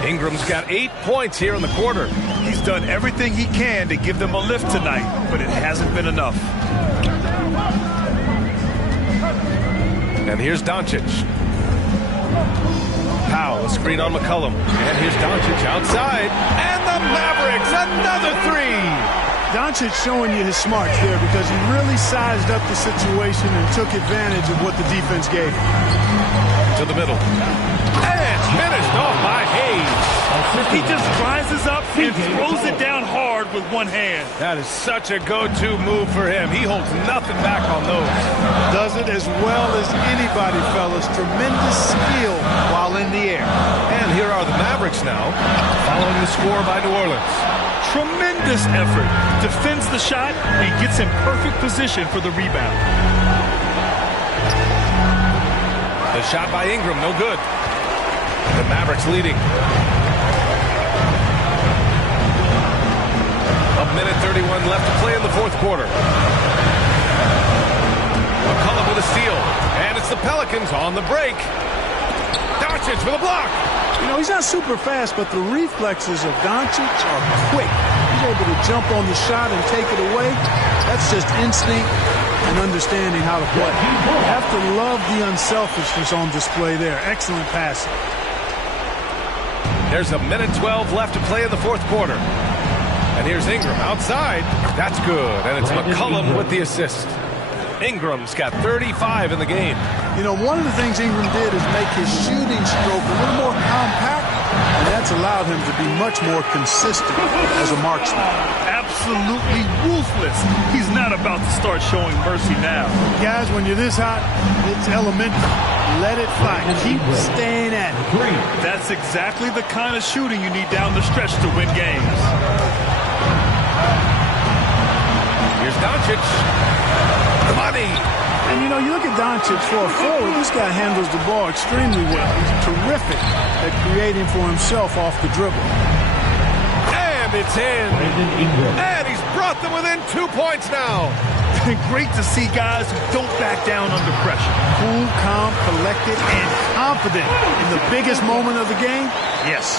Ingram's got 8 points here in the quarter. He's done everything he can to give them a lift tonight, but it hasn't been enough. And here's Doncic. Powell, a screen on McCollum. And here's Doncic outside. And the Mavericks, another three. Doncic showing you his smarts there because he really sized up the situation and took advantage of what the defense gave him. To the middle. And finished off by Hayes. He just rises up and throws it down hard with one hand. That is such a go-to move for him. He holds nothing back on those. Does it as well as anybody, fellas. Tremendous skill while in the air. And here are the Mavericks now, following the score by New Orleans. Tremendous effort. Defends the shot and gets in perfect position for the rebound. The shot by Ingram, no good. The Mavericks leading. A minute 31 left to play in the fourth quarter. McCollum with a steal. And it's the Pelicans on the break. Doncic with a block. You know, he's not super fast, but the reflexes of Doncic are quick. He's able to jump on the shot and take it away. That's just instinct and understanding how to play. You have to love the unselfishness on display there. Excellent passing. There's a minute 12 left to play in the fourth quarter. And here's Ingram outside. That's good. And it's McCollum with the assist. Ingram's got 35 in the game. You know, one of the things Ingram did is make his shooting stroke a little more compact, and that's allowed him to be much more consistent as a marksman. Absolutely ruthless. He's not about to start showing mercy now. Guys, when you're this hot, it's elementary. Let it fly. Keep staying at it. That's exactly the kind of shooting you need down the stretch to win games. Here's Doncic. The money. And, you know, you look at Doncic for a forward, this guy handles the ball extremely well. He's terrific at creating for himself off the dribble. And it's in. And he's brought them within 2 points now. Great to see guys who don't back down under pressure. Cool, calm, collected, and confident in the biggest moment of the game. Yes.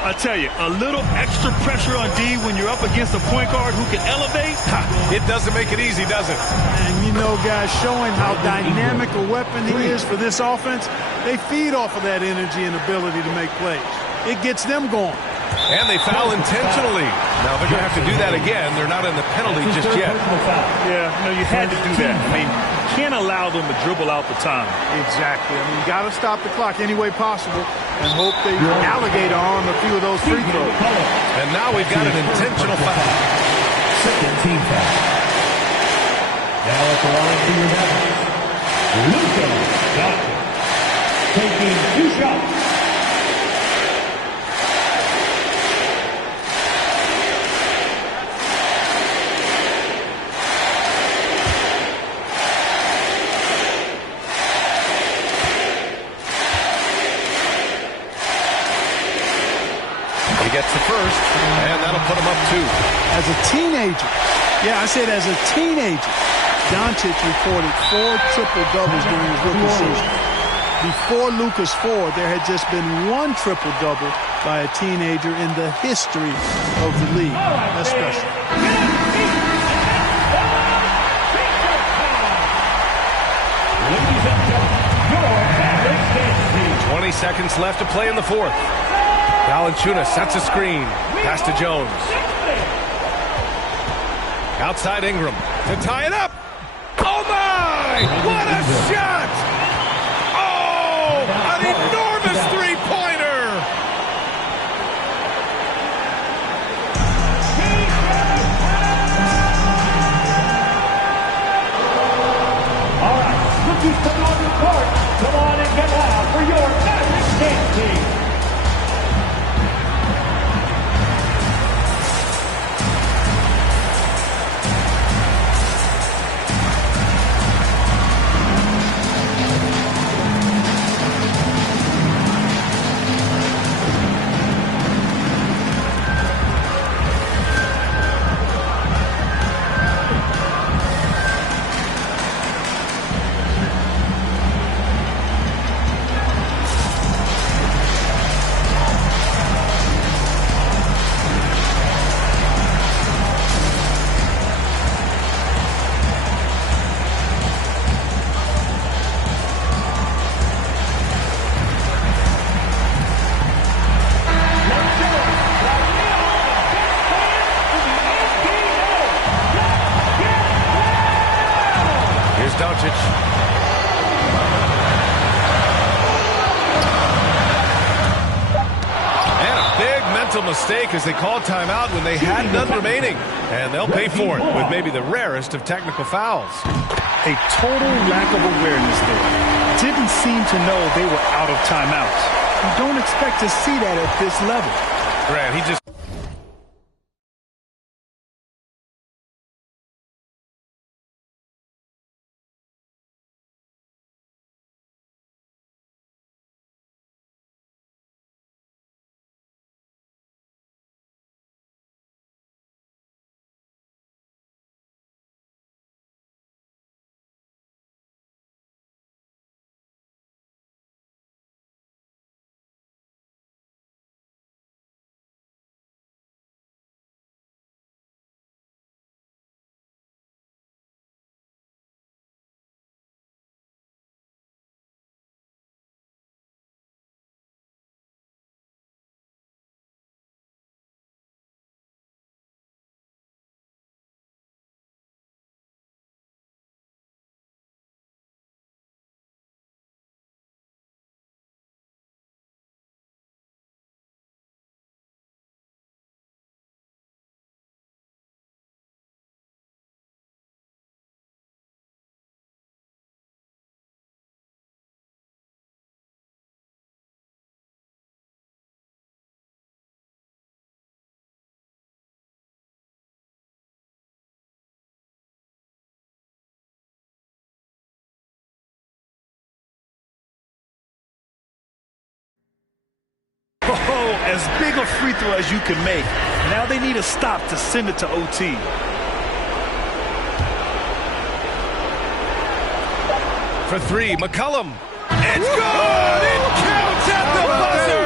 I tell you, a little extra pressure on D when you're up against a point guard who can elevate. It doesn't make it easy, does it? And, you know, guys, showing how dynamic a weapon he is for this offense, they feed off of that energy and ability to make plays. it gets them going. And they foul intentionally. Now they're going to have to do that again. They're not in the penalty just yet. Yeah, you had to do that. I mean, you can't allow them to dribble out the time. Exactly. I mean, you got to stop the clock any way possible and hope they alligator arm a few of those free throws. And now we've got an intentional foul. Second team foul. Now at the line for your Mavericks, Luka Doncic, taking 2 shots. He gets the first, and that'll put him up 2. As a teenager, I said as a teenager, Doncic recorded 4 triple-doubles during his rookie season. Before Luka's 4, there had just been 1 triple-double by a teenager in the history of the league. That's special. 20 seconds left to play in the 4th. Valanciunas sets a screen. Pass to Jones. Outside Ingram to tie it up. Oh, my! What a shot! Oh, an enormous three-pointer! All right, rookies come on the court. Come on and get loud for your Mavericks dance team. Doncic. And a big mental mistake as they called timeout when they had none remaining. And they'll pay for it with maybe the rarest of technical fouls. A total lack of awareness there. Didn't seem to know they were out of timeouts. You don't expect to see that at this level. Grant, he just... Oh, as big a free throw as you can make. Now they need a stop to send it to OT. For 3, McCollum. It's good! It counts at the buzzer!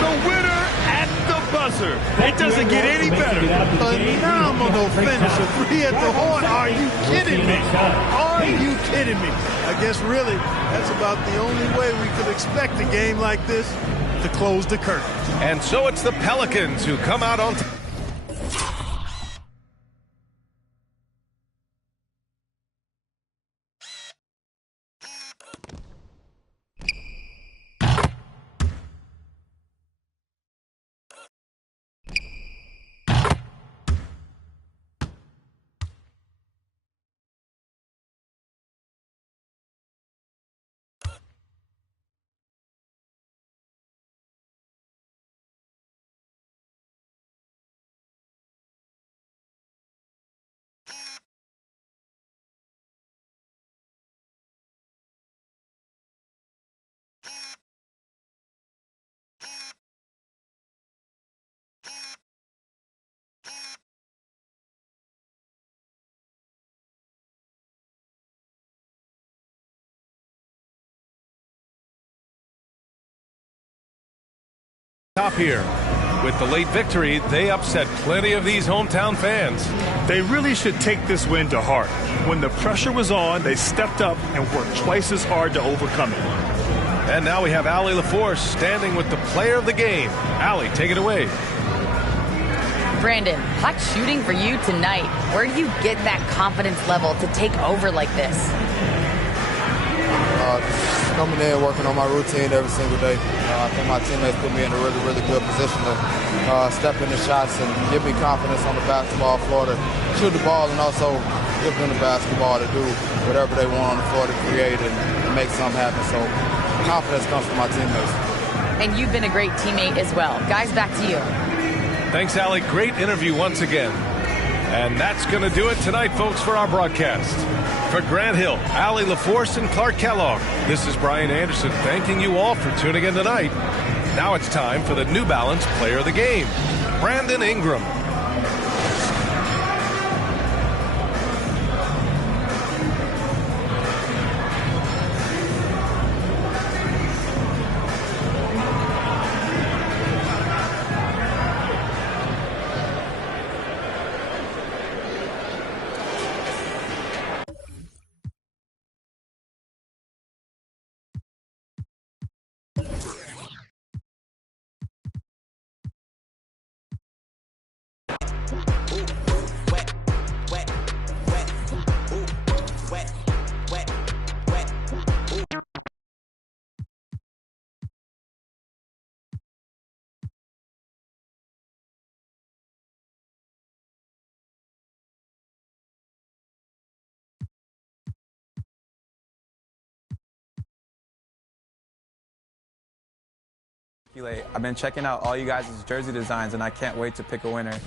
The winner at the buzzer. It doesn't get any better. Phenomenal finish. A 3 at the horn. Are you kidding me? Are you kidding me? I guess really that's about the only way we could expect a game like this to close the curtain. And so it's the Pelicans who come out on top. Top here. With the late victory, they upset plenty of these hometown fans. They really should take this win to heart. When the pressure was on, they stepped up and worked twice as hard to overcome it. And now we have Allie LaForce standing with the player of the game. Allie, take it away. Brandon, hot shooting for you tonight. Where do you get that confidence level to take over like this? Coming in, working on my routine every single day. I think my teammates put me in a really, really good position to step in the shots and give me confidence on the basketball floor to shoot the ball, and also give them the basketball to do whatever they want on the floor to create and make something happen. So confidence comes from my teammates. And you've been a great teammate as well. Guys, back to you. Thanks, Allie. Great interview once again. And that's going to do it tonight, folks, for our broadcast. For Grant Hill, Allie LaForce, and Clark Kellogg, this is Brian Anderson thanking you all for tuning in tonight. Now it's time for the New Balance Player of the Game, Brandon Ingram. I've been checking out all you guys' jersey designs, and I can't wait to pick a winner.